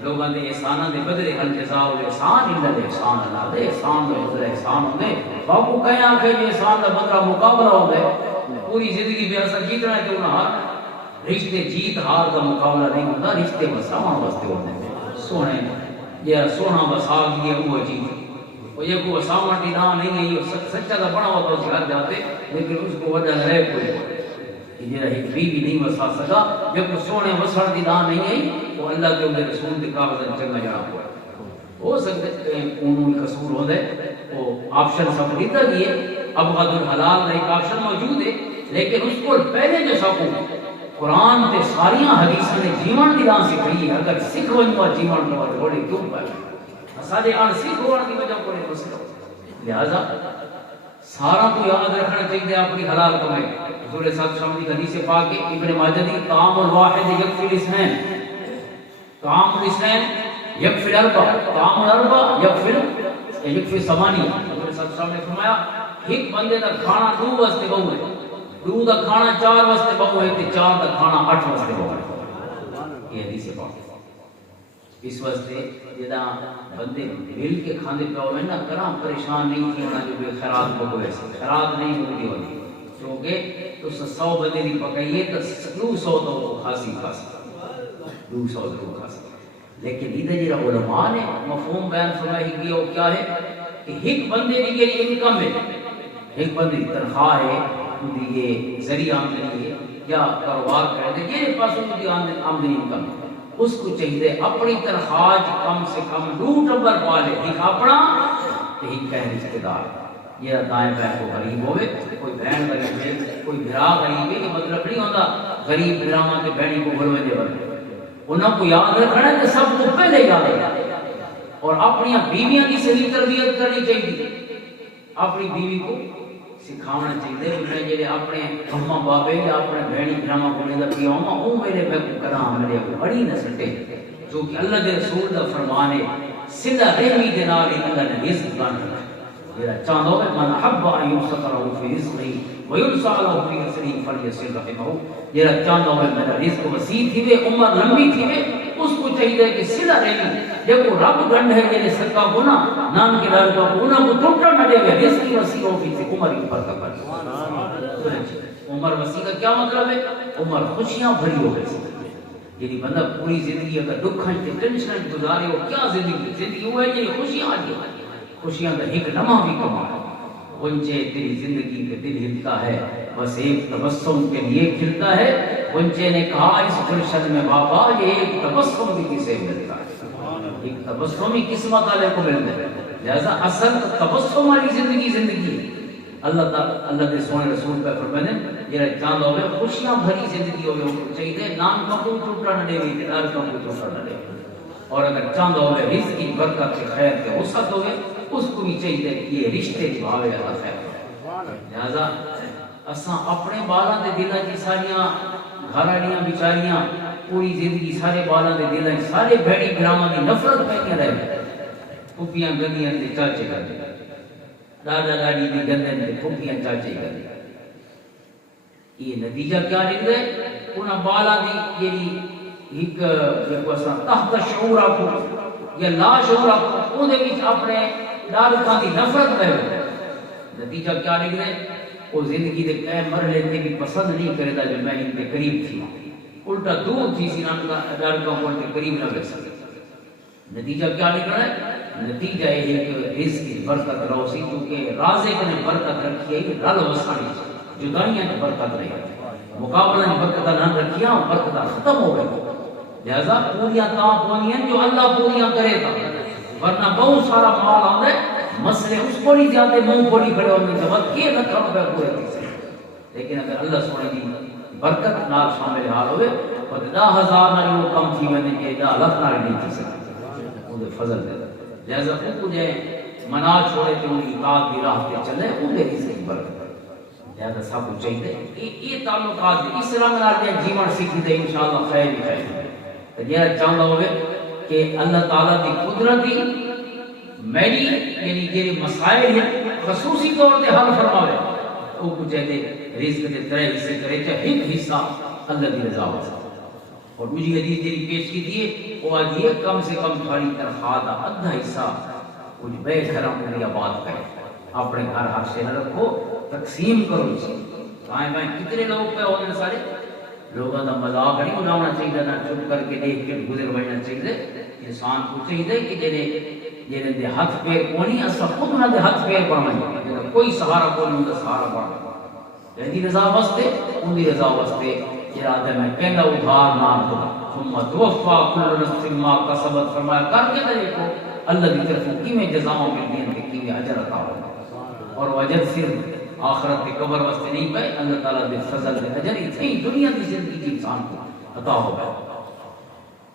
لوگوں کے احسانوں کے بدلے الجزاء الاحسان الا الاحسان اللہ دے احسان کا بدلے احسان ہوندے باپو کہیں آنکھے جو احسان کا بدلہ مقابلہ ہوندے پوری زندگی بے اثر جیتنا ہے کیوں نہ ہار رشتے جیت ہار کا مقابلہ نہیں ہوتا رشتے وساون واسطے ہوندے سونے یہ سونا وسا دیے وہ جیت وہ یہ کو وساون دی نہ نہیں ہے یہ سچا تو بڑا ہوتا اس گھر جاتے لیکن اس کو وجہ رہ کوئی یہ ایک بیوی نہیں وسا سکا جب سونے وسن دی نہ نہیں ہے تو اللہ کے اندر رسول کے کاغذ چنگا جڑا ہوا ہو سکتے ہیں قانون قصور ہو دے وہ آپشن سب دیتا دیے ابغض الحلال کا ایک آپشن موجود ہے لیکن اس کو پہلے جو سکو قرآن تے ساریاں حدیثاں نے جیون دی نام سکھائی ہے اگر سکھ ونجوا جیون کو تھوڑی کیوں پائے سارے ان سکھ ہونے کی وجہ کوئی مسئلہ لہذا سارا کو یاد رکھنا چاہیے اپنی حلال کمائی حضور صلی اللہ علیہ وسلم کی حدیث پاک ہے ابن ماجہ کی طعام الواحد یکفی الاثنین طعام الاثنین یکفی الاربع طعام الاربع یکفی ثمانی حضور صلی اللہ علیہ وسلم نے فرمایا ایک بندے دا کھانا دو واسطے بہو ہے دو دا کھانا چار واسطے بہو ہے تے چار دا کھانا 8 واسطے بہو ہے یہ حدیث پاک اس واسطے جدا بندے مل کے کھانے پہ ہوئے نا کرام پریشان نہیں تھی ہونا جو بے خیرات کو ہوئے خیرات نہیں ہوتی ہوتی کیونکہ تو 100 بندے دی پکائیے تو 200 تو خاصی 200 ضرور خاصی لیکن ادھر جڑا علماء نے مفہوم بیان فرمایا کہ وہ کیا ہے کہ ایک بندے دی یہ انکم ہے ایک بندے کی تنخواہ ہے یہ ذریعہ آمدنی ہے یا کاروبار کرے یہ پاسوں کی آمدنی انکم ہے اس کو چاہیے اپنی تنخواہ کم سے کم 2 ٹبر پالے ایک اپنا ایک کہہ رشتہ دار یہ دائیں بہن کو غریب ہوئے کوئی بہن غریب ہے کوئی بھرا غریب ہے یہ مطلب نہیں ہوتا غریب بھراواں کے بہنی کو بھروے دے بندے انہوں کو یاد رکھنا ہے کہ سب کو پہلے یاد رکھنا اور اپنی بیویاں کی صحیح تربیت کرنی چاہیے اپنی بیوی کو سکھانا چاہیے میں جڑے اپنے اماں بابے یا اپنے بہنی بھراواں کو نہیں دتی ہوں او میرے میں کو کراں میرے کو بڑی نہ سٹے جو کہ اللہ کے رسول دا فرمان ہے صلہ رحمی دے نال اللہ نے رزق بنا میرا چاندو ہے من حب ان یسطره فی رزقه وينسى له فی رزقه فلیصل رحمه میرا چاندو ہے میرا رزق وسیع تھی وے عمر لمبی تھی وے اس کو چاہیے کہ صلہ رحمی دیکھو رب گنڈ ہے جنے صدقہ گنا نام کے لال کو گنا کو ٹوٹا نہ دے رزق وسیع ہو فی عمر کی برکت پر سبحان اللہ عمر وسیع کا کیا مطلب ہے عمر خوشیاں بھری ہو گئی یعنی بندہ پوری زندگی اگر دکھاں تے ٹینشن گزارے ہو کیا زندگی وہ ہے یہ خوشیاں آ گئی خوشیاں کا ایک لمحہ بھی کما ونچے تیری زندگی کے دل ہلتا ہے بس ایک تبسم کے لیے کھلتا ہے ونچے نے کہا اس گلشن میں بابا یہ ایک تبسم بھی کسے ملتا ہے ایک تبسم ہی قسمت والے کو ملتا ہے لہذا اصل تبسم والی زندگی اللہ کے سونے رسول پہ فرمانے یہ چاند ہوئے خوشیاں بھری زندگی ہوئے چاہیے نام کا کوئی ٹوٹا نہ دے دار کا کوئی ٹوٹا نہ دے اور اگر چاند ہوئے رزق کی برکت کے خیر کے وسعت ہوئے اس کو بھی چاہیے کہ یہ رشتے نبھاوے اللہ خیر لہذا اساں اپنے بالاں دے دلاں کی ساریاں گھر والیاں بیچاریاں پوری زندگی سارے بالاں دے دلاں سارے بھڑی گراواں دی نفرت پہ رہے پھپھیاں گندیاں تے چاچے گندے دادا داڑی دی گندے تے پھپھیاں چاچے گندے یہ نتیجہ کیا نکلے انہاں بالاں دی یعنی ایک کوسا تحت شعور کو یا لا شعور کو دے وچ اپنے دادکاں دی نفرت ہے نتیجہ کیا نکلے وہ زندگی دے کئی مرحلے تے بھی پسند نہیں کردا جو میں ان کے قریب تھی الٹا دور تھی سی دادکاں کو کے قریب نہ رہ سکے نتیجہ کیا نکلا ہے نتیجہ یہ ہے کہ رزق کی برکت روسی کیونکہ رازق نے برکت رکھی ہے رل وسانی جدائیاں کی برکت رہی مقابلہ کی برکت نہ رکھیا برکت ختم ہو گئی لہذا پوریاں تاں پونیاں جو اللہ پوریاں کرے گا ورنہ بہت سارا مال آتا ہے مسئلے اس کو نہیں جاتے منہ پوری کھڑے ہونے کے بعد کیے نہ کھڑ پہ پورے کسی لیکن اگر اللہ سونے کی برکت نال شامل حال ہوئے اور 10,000 نہ وہ کم تھی میں نے کہ 10 لاکھ نہ نہیں تھی سکتی وہ فضل دے لہذا ان کو جو منا چھوڑے کہ ان کی اطاعت کی راہ پہ چلے ان کے رزق کی برکت لہذا سب کو چاہیے یہ تعلقات اس رنگ نال دے جیون سیکھی دے انشاءاللہ خیر ہی خیر یہ چاہتا ہوئے کہ اللہ تعالیٰ کی قدرتی میری یعنی یہ مسائل ہیں خصوصی طور پہ حل فرماوے وہ کچھ ہے رزق کے 3 حصے کرے چاہے ایک حصہ اللہ کی رضا ہو اور دوسری حدیث جی پیش کی تھی وہ آدھی ہے کم سے کم تھوڑی تنخواہ کا آدھا حصہ کچھ بے گھروں کے لیے آباد کرے، اپنے گھر ہاتھ سے نہ رکھو، تقسیم کرو اسے۔ دائیں بائیں کتنے لوگ پہ ہوتے ہیں سارے لوگوں کا مذاق نہیں اڑانا چاہیے، نہ چپ کر کے دیکھ کے گزر بڑھنا چاہیے۔ انسان کو چاہیے کہ جنہیں دے ہاتھ پیر کونی اصلا خود نہ دے ہاتھ پیر بڑھنا، کوئی سہارا کونی ان کا سہارا بڑھنا، جہاں رضا واسطے ان کی رضا واسطے ارادہ میں پہلا ادھار نام خدا ثم توفا کل نفس ما کسبت، فرمایا کر کے دیکھو اللہ کی طرف کی میں جزاؤں ملتی ہیں کہ کی اجر عطا ہوگا، اور وجد صرف آخرت کے قبر واسطے نہیں پائے، اللہ تعالیٰ دے فضل دے اجر اتنی دنیا کی زندگی کی انسان کو عطا ہوگا۔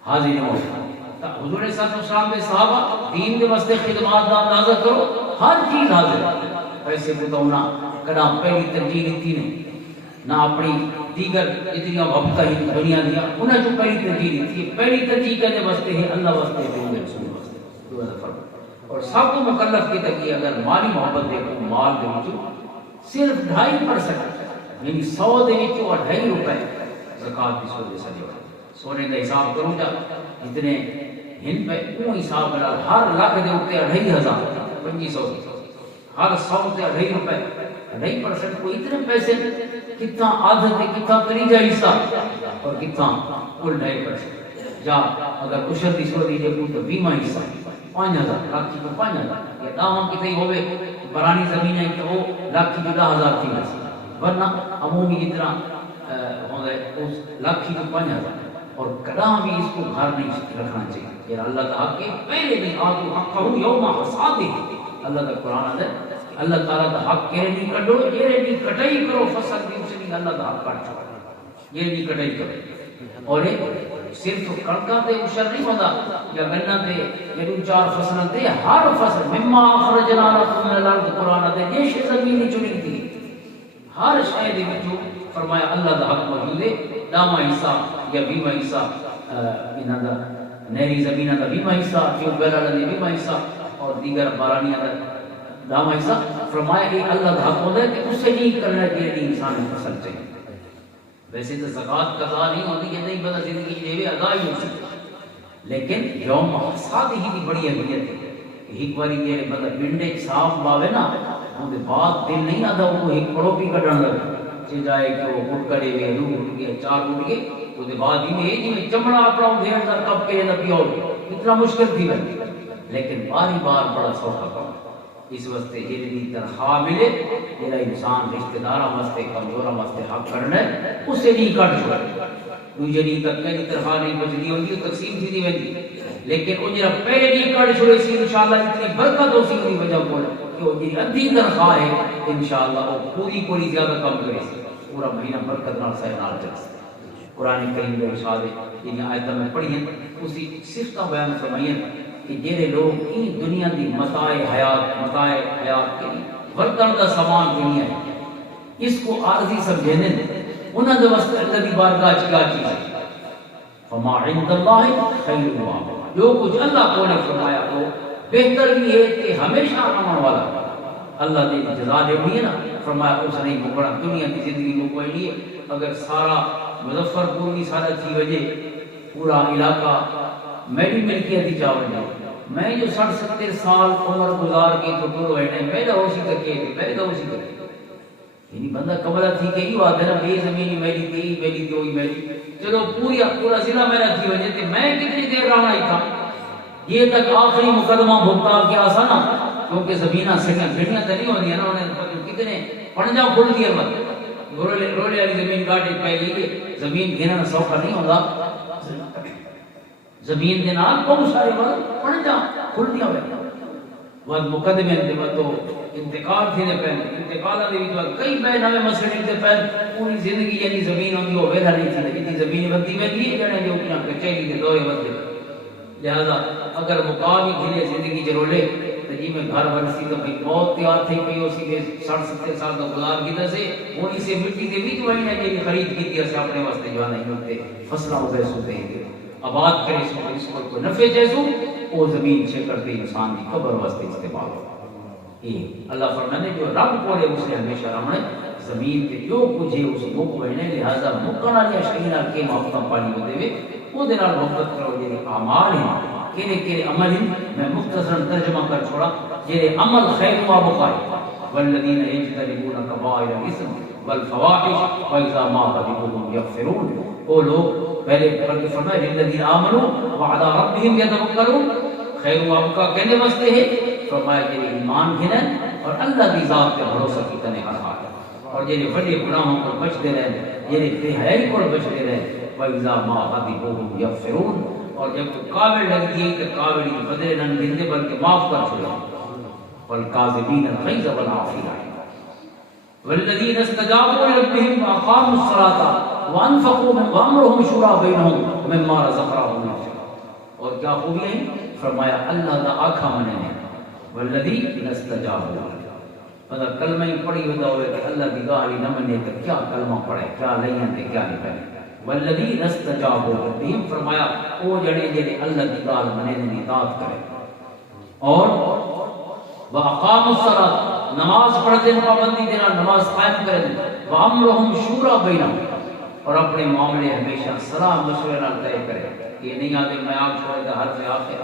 حاضر ہو حضور صلی اللہ علیہ وسلم کے صحابہ دین کے واسطے خدمات کا اندازہ کرو، ہر چیز حاضر، پیسے کو تو نہ کدا پہلی ترجیح دیتی نہیں، نہ اپنی دیگر اتنی وقتہ ہی دنیا دیا انہیں جو پہلی ترجیح دیتی ہے، پہلی ترجیح کرنے واسطے ہے اللہ واسطے ہے رسول واسطے، اور سب کو مکلف کی تکی اگر مالی محبت دیکھو مال دے وچوں صرف 2.5% یعنی 100 دے وچوں 2.5 روپے زکات کی سود سجے سونے کا حساب کروں جا اتنے ہن پہ وہ حساب بنا ہر لاکھ دے اوپر 2.5,000 2500 ہر 100 تے 2.5 روپے 2.5% کو اتنے پیسے کتنا آدھا تے کتنا تریجا حصہ اور کتنا کل 2.5% جا اگر عشر دی سود دیجیے تو 20واں حصہ 5,000 لاکھ کی 5,000 یہ داواں کتنے ہوئے برانی زمینیں کہ وہ لاکھ کی 10,000 تھی ورنہ عمومی جتنا ہوتا ہے اس لاکھ کی 5,000 اور کداں بھی اس کو گھر نہیں رکھنا چاہیے، یہ اللہ کا حق ہے، پہلے دن آتو حقہ یوم حصادہ، اللہ کا قرآن ہے اللہ تعالیٰ کا حق کہے نہیں کٹو، یہ نہیں کٹائی کرو فصل دی اسے نہیں اللہ کا حق کٹ چھوڑو، یہ نہیں کٹائی کرو، اور صرف کڑکا تے عشر نہیں ہوتا یا گنا تے یا دو 4 فصل تے ہر فصل مما اخرجنا لكم من الارض قرآن تے یہ شے زمین چنی تھی ہر شے دے وچوں فرمایا اللہ کا حق موجود ہے، داما حصہ یا 20واں حصہ انہاں دا نہری زمیناں دا 20واں حصہ ٹیوب ویل دا 20واں حصہ اور دیگر بارانیاں دا داما حصہ، فرمایا کہ اللہ کا حق ہوتا ہے کہ اسے نہیں کرنا کہ انسان کو فصل چاہیے۔ ویسے تو زکوٰۃ قضا نہیں ہوتی، یہ نہیں پتہ زندگی جیوے ادا ہی ہوتی، لیکن یوم حصاد ہی دی بڑی اہمیت ہے۔ ایک باری یہ پتہ پنڈے صاف باوے نا ان کے بعد دل نہیں آتا وہ ایک کڑوپی کٹن لگا جائے کہ وہ گٹ کرے گئے دو گٹ گئے 4 گٹ گئے اس کے بعد ہی میں جی میں چمڑا اپنا دیر تک کب کے نہ پیو اتنا مشکل تھی بھائی، لیکن باری بار بڑا سوکھا کام اس واسطے جی تنخواہ ملے میرا انسان رشتہ داراں واسطے کمزوراں واسطے حق کرنا ہے اسے نہیں کٹ چھوڑے دوجے نہیں تک کی تنخواہ نہیں بچتی ہوتی تقسیم تھی ویندی، لیکن وہ جڑا پہلے نہیں کٹ چھوڑے سی انشاءاللہ اتنی برکت ہوسی دی وجہ کول کہ وہ جی ادھی تنخواہ ہے انشاءاللہ وہ پوری زیادہ کم کرے سی پورا مہینہ برکت نال سہ نال چلے۔ قرآن کریم کے ارشاد ان آیتوں میں پڑھی ہیں اسی صفتاں بیان فرمائی ہیں کہ جڑے لوگ ان دنیا دی متاع حیات کے برتن کا سامان دنیا ہے اس کو عارضی سمجھنے دیں انہاں دے واسطے اللہ دی بارگاہ کیا چیز ہے، فما عند اللہ خیر و جو کچھ اللہ کو نے فرمایا وہ بہتر بھی ہے کہ ہمیشہ آنے والا اللہ نے جزا دے ہوئی ہے نا، فرمایا اس نے مکڑا دنیا کی زندگی کو کوئی نہیں ہے، اگر سارا مظفر پور کی سارا تھی وجہ پورا علاقہ میری ملکیت چاول ہے، میں جو 60-70 سال عمر گزار کے تو ٹور ہوئے ہیں پیدا ہو سی تکے پیدا ہو سی تکے یعنی بندہ قبلہ تھی کہ یہ بات ہے نا بے زمینی میری تھی میری تو میری چلو پورا ضلع میرا تھی وجہ تھے میں کتنی دیر رہنا ہی تھا یہ تک آخری مقدمہ بھگتا کیا آسانا کیونکہ زمینہ سٹیاں تو نہیں ہوتی ہیں نا انہیں کتنے پنجا کھول دیا مت رولے والی زمین کاٹے پہ لیے زمین گھیرنا سوکھا نہیں ہوگا زمین کے نال بہت سارے مت پنجا کھل دیا ہوئے وقت مقدمے دے تو انتقال تھے نے پہلے انتقالہ دے وچ کئی بے نوے مسئلے دے پہلے پوری زندگی یعنی زمین ہوندی وہ ویلا نہیں تھی اتنی زمین بنتی میں دی جڑے جو اپنا کچہری دے دورے بنتے لہذا اگر مقام ہی گھلے زندگی جرولے تو جی میں گھر ورسی تو بھئی بہت تیار تھی پئی اسی کے 60-70 سال کا گزار کیتا سے ہونی سے مٹی دے وچ وہی نہ جی خرید کیتی اس اپنے واسطے جو نہیں ہوتے فصلہ ہو گئے سوتے ہیں آباد کرے سو اس کو نفع جیسو وہ زمین سے کرتے انسان کی قبر واسطے استعمال ہو یہ اللہ فرمانے جو رب کوڑے اسے ہمیشہ رہنے زمین کے جو کچھ ہے اس مک بہنے لہذا مکنا یا شہینہ کے معافتہ پانی ہوتے ہوئے وہ دے نال محبت کرو جے اعمال ہیں کیڑے عمل ہیں میں مختصر ترجمہ کر چھوڑا جے عمل خیر و بخائے والذین یجتنبون کبائر الاثم والفواحش واذا ما غضبوا یغفرون وہ لوگ پہلے فرمایا للذین آمنوا وعلی ربہم یتوکلون خیر و ابقا کہنے واسطے ہے فرمایا جے ایمان گھنن اور اللہ کی ذات پہ بھروسہ کی کنے ہر حال اور جے بڑے گناہوں کو بچتے رہے جے بے حیائی کو بچتے رہے واذا ما غضبوا یغفرون اور جب کاوڑ لگ گئی تو کاوڑی بدلے نہ دیندے بلکہ معاف کر چھوڑے والکاظمین الغیظ والعافین والذین استجابوا لربهم واقاموا الصلاة وانفقوا وامرهم شورى بینهم مما رزقناهم ينفقون اور کیا خوبی ہے فرمایا اللہ دا آکھا مننے والذین استجابوا اگر کلمہ ہی پڑھی ہوتا ہوئے کہ اللہ کی گالی نہ منے تو کیا کلمہ پڑھے کیا لئیں تے کیا نہیں پڑھے والذین استجابوا لربهم فرمایا وہ جڑے جڑے اللہ کی گال منے نے اطاعت کرے اور واقاموا الصلاۃ نماز پڑھتے ہیں پابندی دینا نماز قائم کریں وامرهم شورى بینهم اور اپنے معاملے ہمیشہ صلاح مشورے نال طے کرے یہ نہیں آتے میں آپ چھوڑے تو ہر سے آخر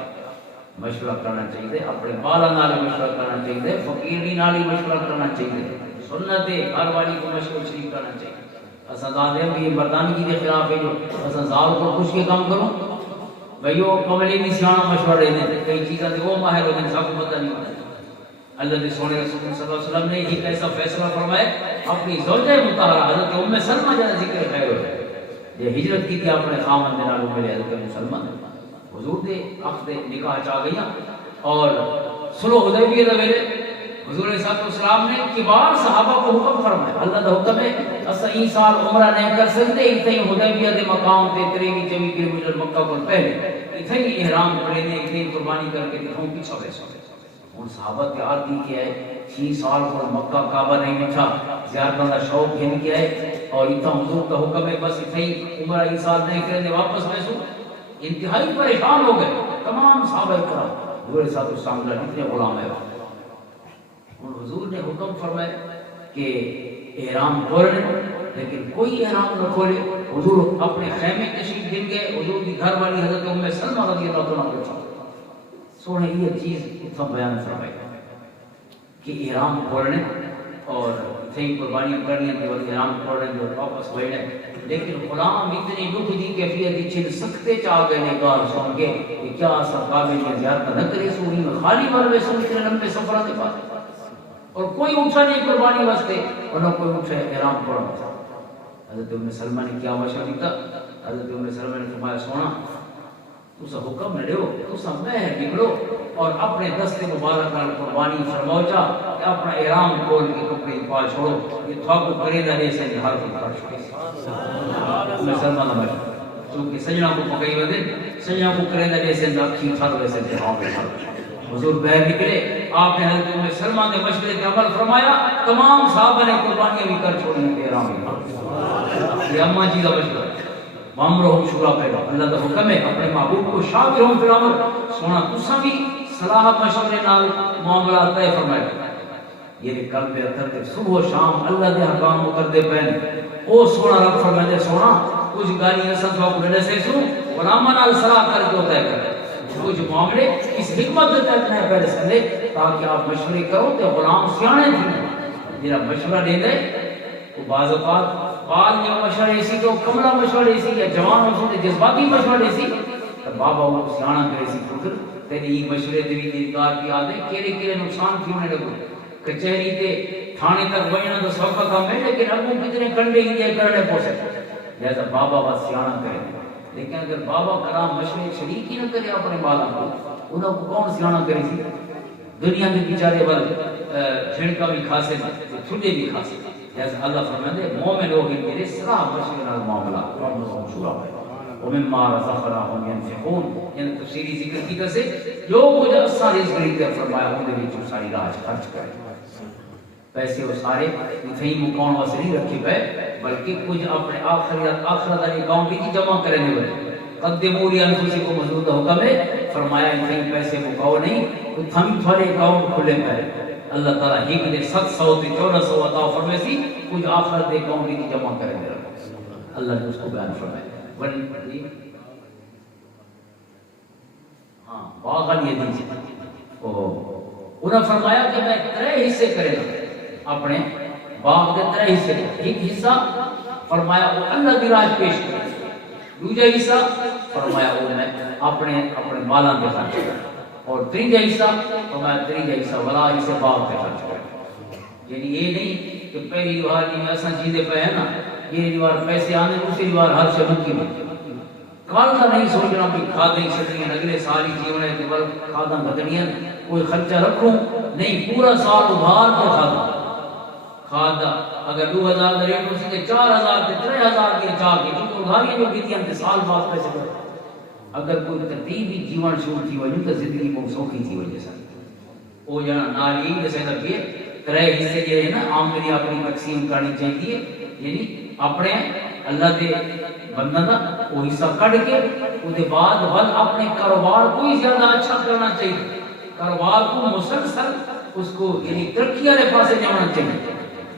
مشورہ کرنا چاہیے اپنے بالا نال مشورہ کرنا چاہیے فقیری نال ہی مشورہ کرنا چاہیے سنت گھر والی کو مشورہ شریف کرنا چاہیے اساں دادے بھی مردانگی کے خلاف ہے جو اساں زال کو خوش کے کام کرو بھائیو کملی بھی سیاح مشورہ دے کئی چیزاں تے وہ ماہر ہو جن سب کو پتہ نہیں ہوتا اللہ کے سونے رسول صلی اللہ علیہ وسلم نے ایک ایسا فیصلہ فرمایا اپنی زوجہ مطہرہ حضرت ام سلمہ جا ذکر خیر ہوئے یہ ہجرت کی تھی اپنے خامن دے نال ملے حضرت ام سلمہ حضور دے عقد نکاح چاہ گیا اور صلح حدیبیہ دے ویلے حضور صلی اللہ علیہ وسلم نے کبار صحابہ کو حکم فرمایا اللہ دا حکم ہے اساں ای سال عمرہ نہیں کر سکتے ایتھے حدیبیہ دے مقام تے 23 کلومیٹر مکہ کو پہلے ایتھے ہی احرام پڑے نے ایتھے قربانی کر کے دکھاؤں پیچھے بیٹھے ان صحابہ تیار کی کیا ہے 6 سال پر مکہ کعبہ نہیں بٹھا زیارت کا شوق گھن کیا ہے اور اتنا حضور کا حکم ہے بس اتنا ہی عمرہ اس سال نہیں کرنے واپس محسو انتہائی پریشان ہو گئے تمام صحابہ کرام حضور صلی اللہ علیہ وسلم اتنے غلام ہے اور حضور نے حکم فرمایا کہ احرام کھولیں لیکن کوئی احرام نہ کھولے حضور اپنے خیمے تشریف دیں گے حضور کی گھر والی حضرت ام سلمہ رضی اللہ عنہ سونے یہ چیز اتنا بیان فرمائی کہ احرام کھولنے اور صحیح قربانی کرنے کے بعد احرام کھولنے اور واپس بیٹھنے لیکن غلام اتنی دکھ دی کیفیت چھن سکتے چاہ گئے نے گال سن کے کہ کیا سرکار نے زیارت نہ کرے سوری میں خالی مروے سن اتنے لمبے سفرات کے بعد اور کوئی اٹھا نہیں قربانی واسطے اور نہ کوئی اٹھا احرام کھولنا حضرت ام سلمہ نے کیا مشورہ دیا حضرت ام سلمہ نے فرمایا سونا تسا حکم نہ دیو تسا میں نکلو اور اپنے دست مبارک نال قربانی فرماؤ جا کہ اپنا احرام کھول کے کپڑے پا چھوڑو یہ تھا کو کرے نہ دے سے ہر کو کر چھوڑے میں سلمان نماز چونکہ سجنا کو پکئی ودے سجنا کو کرے نہ دے سے اکھی تھا ویسے ہاں حضور باہر نکلے آپ نے حضرت ام سلمہ کے مشورے پر عمل فرمایا تمام صحابہ نے قربانیاں بھی کر چھوڑی کے احرام یہ اماں جی کا مشورہ وامرهم شورى بینهم اللہ کا حکم ہے اپنے محبوب کو شاورهم فی الامر سونا تساں بھی صلاح مشورے نال معاملات طے فرمایا یہ قلب اثر تے صبح و شام اللہ دے احکام کرتے پین او سونا رب فرمائے سونا کچھ گالیاں اساں تو کو دے سو غلاماں نال صلاح کر کے طے کر کچھ معاملے اس حکمت کے تحت نہ پہلے سنے تاکہ آپ مشورے کرو تے غلام سیانے تھی جڑا مشورہ دے دے وہ بعض اوقات بعد میں مشورہ ایسی تو کملا مشورہ ایسی یا جوان مشورہ جذباتی مشورہ ایسی تو بابا وہ سیانا کرے سی پتر تیری یہ مشورے تیری دیدگار کی آدھے کیرے نقصان کیوں نہیں لگو کچہری تے تھانے تک وینا تو سوکھا کام ہے لیکن ابو کتنے کنڈے ہی دے کرنے پوسے لہذا بابا بات سیانا کرے لیکن اگر بابا کرام مشورے شریک ہی نہ کرے اپنے بالا کو انہوں کو کون سیانا کرے سی دنیا کے بیچارے بل جھڑکا بھی کھاسے چھٹے بھی کھاسے جیسے اللہ فرماتے ہیں مومن لوگ میرے صلاح مشورے نال معاملہ شورا ہے ومما رزقناهم ينفقون یعنی تفسیری ذکر کی کیسے جو کچھ اساں رزق دیتے فرمایا ان دے وچ ساری راج خرچ کرے پیسے وہ سارے اتھے مکان واسطے نہیں رکھے پے بلکہ کچھ اپنے آخرت علی اکاؤنٹ وچ جمع کرنے والے قدموا لانفسکم حضور کا حکم ہے فرمایا اتھے پیسے مکاؤ نہیں تو تھم تھوڑے اکاؤنٹ کھلے پے اللہ تعالی ایک دے 700 تے 1400 عطا فرمائے سی کچھ آخرت دے اکاؤنٹ وچ جمع کرنے اللہ نے اس کو بیان فرمایا ہاں باغ الیدی انہوں نے فرمایا کہ میں 3 حصے کرے گا اپنے باغ کے 3 حصے. ایک حصہ فرمایا وہ اللہ دی راہ پیش کرے, دوسرا حصہ فرمایا وہ میں اپنے مالاں دے خرچ کرے, اور تیسرا حصہ فرمایا تیسرا حصہ ولا اسے باغ پہ خرچ کرے. یعنی یہ نہیں کہ پہلی بار میں ایسا چیزیں پہ ہے نا, یہ بار پیسے آنے دوسری بار ہر سے مکی میں کال کا نہیں سوچنا کہ کھادیں چڑنی اگلے سال ہی جیون ہے کہ بل کھاداں بدنیاں کوئی خرچہ رکھوں نہیں, پورا سال ادھار پر کھادا اگر 2000 کا ریٹ اسی کے 4000 کے 3000 کے چار کے کیونکہ ادھاریاں جو کی تھی سال بعد پیسے کرے. اگر کوئی ترتیبی جیون شروع تھی وجہ تو زندگی کو سوکھی تھی وجہ سے وہ جانا نالی جیسے لگے 3 حصے جو ہے نا آمدنی اپنی تقسیم کرنی چاہیے. یعنی اپنے اللہ دے بندہ دا وہ حصہ کٹ کے اس بعد ول اپنے کاروبار کو ہی زیادہ اچھا کرنا چاہیے, کاروبار کو مسلسل اس کو یعنی ترقی والے پاسے جانا چاہیے.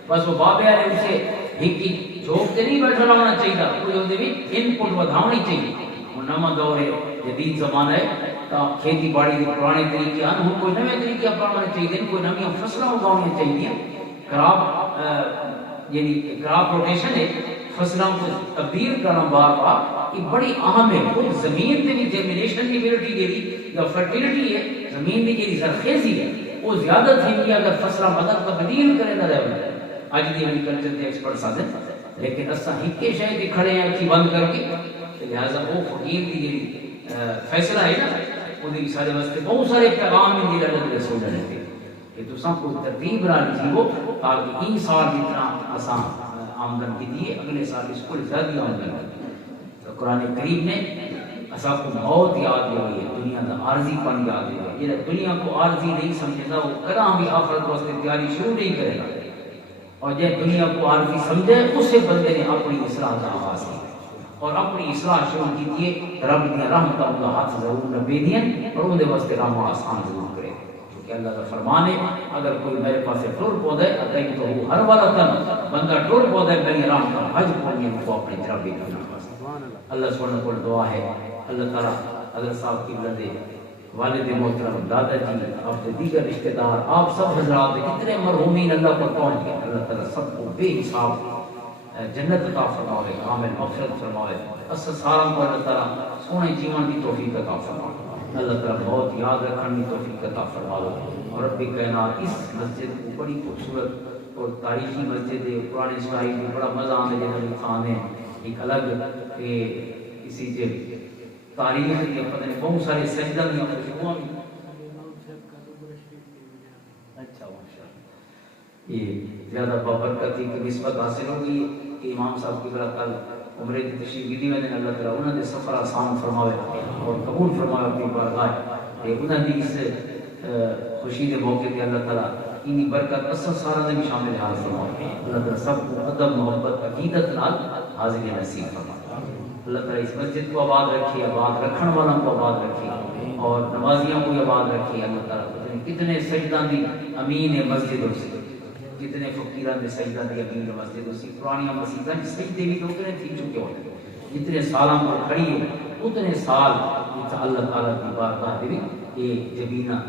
بس وہ بابے والے اسے ایک جھوک سے نہیں بیٹھا رہنا چاہیے, کوئی اس بھی ان پٹ ودھاونی چاہیے. وہ نواں دور ہے, جدید زمانہ ہے, تو کھیتی باڑی کے پرانے طریقے ہیں وہ کوئی نئے طریقے اپنانے چاہیے, کوئی نئی فصلیں اگاؤنی چاہیے. کراپ یعنی کراپ روٹیشن ہے, فصلوں کو تبدیل کرنا بار بار یہ بڑی اہم ہے. خود زمین کی بھی جرمینیشن کی ایبلٹی جی یا فرٹیلٹی ہے, زمین کی جی زرخیزی ہے وہ زیادہ تھی اگر فصلیں بدل تبدیل کرے نہ رہے. اج دی ایگریکلچر کے ایکسپرٹس آتے لیکن اساں ہکے شے دے کھڑے ہیں اکھی بند کر کے, لہذا وہ فقیر کی جی فیصلہ ہے نا وہ دی سارے واسطے بہت سارے پیغام ان دی اللہ دے رسول نے دے کہ تساں کو ترتیب رانی جیو تاکہ این سال جتنا اساں آمدن کی دیے اگلے سال اس کو زیادہ آمدن کی. تو قرآن کریم نے اساں کو موت یاد ہوئی ہے, دنیا دا عارضی پن یاد ہے. یہ دنیا کو عارضی نہیں سمجھتا وہ کداں بھی آخرت واسطے تیاری شروع نہیں کرے گا, اور جب دنیا کو عارضی سمجھے اس سے بندے نے اپنی اصلاح کا آغاز کیا اور اپنی اصلاح شروع کی دیے رب دی رحمت اللہ ہاتھ ضرور نہ بے دین اور ان دے واسطے راہ آسان ضرور کرے. کیونکہ اللہ کا فرمان ہے اگر کوئی میرے پاس ٹر پودا ہے اگر تو وہ ہر والا تن بندہ ٹر پودا ہے میری رحمت کا حج پڑھنے کو اپنے طرف بھی کرنا. اللہ سبحانہ کو دعا ہے اللہ تعالیٰ حضرت صاحب کی بلندے والد محترم دادا جی آپ کے دیگر رشتہ دار آپ سب حضرات کتنے مرحومین اللہ پر پہنچ گئے, اللہ تعالیٰ سب کو بے حساب جنت عطا فرمائے, کامل مغفرت فرمائے, اس سارا کو اللہ تعالیٰ سونے جیون کی توفیق عطا فرمائے. اللہ تعالیٰ بہت یاد رکھنے کی توفیق عطا فرمائے. اور رب کائنات اس مسجد کو بڑی خوبصورت اور تاریخی مسجد ہے, پرانے اسرائیل میں بڑا مزہ آنے جنہوں خان ہے ایک الگ کسی سے تاریخ کے پتہ نہیں بہت سارے سجدہ میں خوشبو اچھا ماشاءاللہ یہ زیادہ بابرکت کی نسبت حاصل ہوگی کہ امام صاحب کی طرح کل عمرے کی تشریف دی میں نے اللہ تعالیٰ انہوں نے سفر آسان فرماوے اور قبول فرمایا اپنی بارگاہ کہ انہوں نے اس خوشی کے موقع پہ اللہ تعالیٰ انہی برکت اصل سارا نے بھی شامل حال فرمایا. اللہ تعالیٰ سب کو ادب محبت عقیدت نال حاضری نصیب فرمایا. اللہ تعالیٰ اس مسجد کو آباد رکھے, آباد رکھن والوں کو آباد رکھے اور نمازیوں کو آباد رکھے. اللہ تعالیٰ کتنے سجدہ دی امین مسجد ہو سی, کتنے فقیران دے سجدہ دی امین مسجد ہو سی. پرانی مسجداں سجدے بھی تو اتنے تھی چکے ہوتے, جتنے سالاں پر کھڑی ہے اتنے سال اللہ تعالیٰ کی بارگاہ دے یہ جبینہ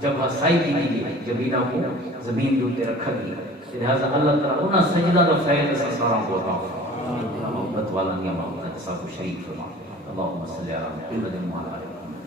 جگہ سائی کی دی جبینہ کو زمین کے اوپر رکھا گیا. لہذا اللہ تعالیٰ انہاں سجدہ دا فیض سے سارا کو عطا فرمائے. محبت والا نیا محبت سب کو شریک فرما. اللہم صلی علی محمد و علی محمد.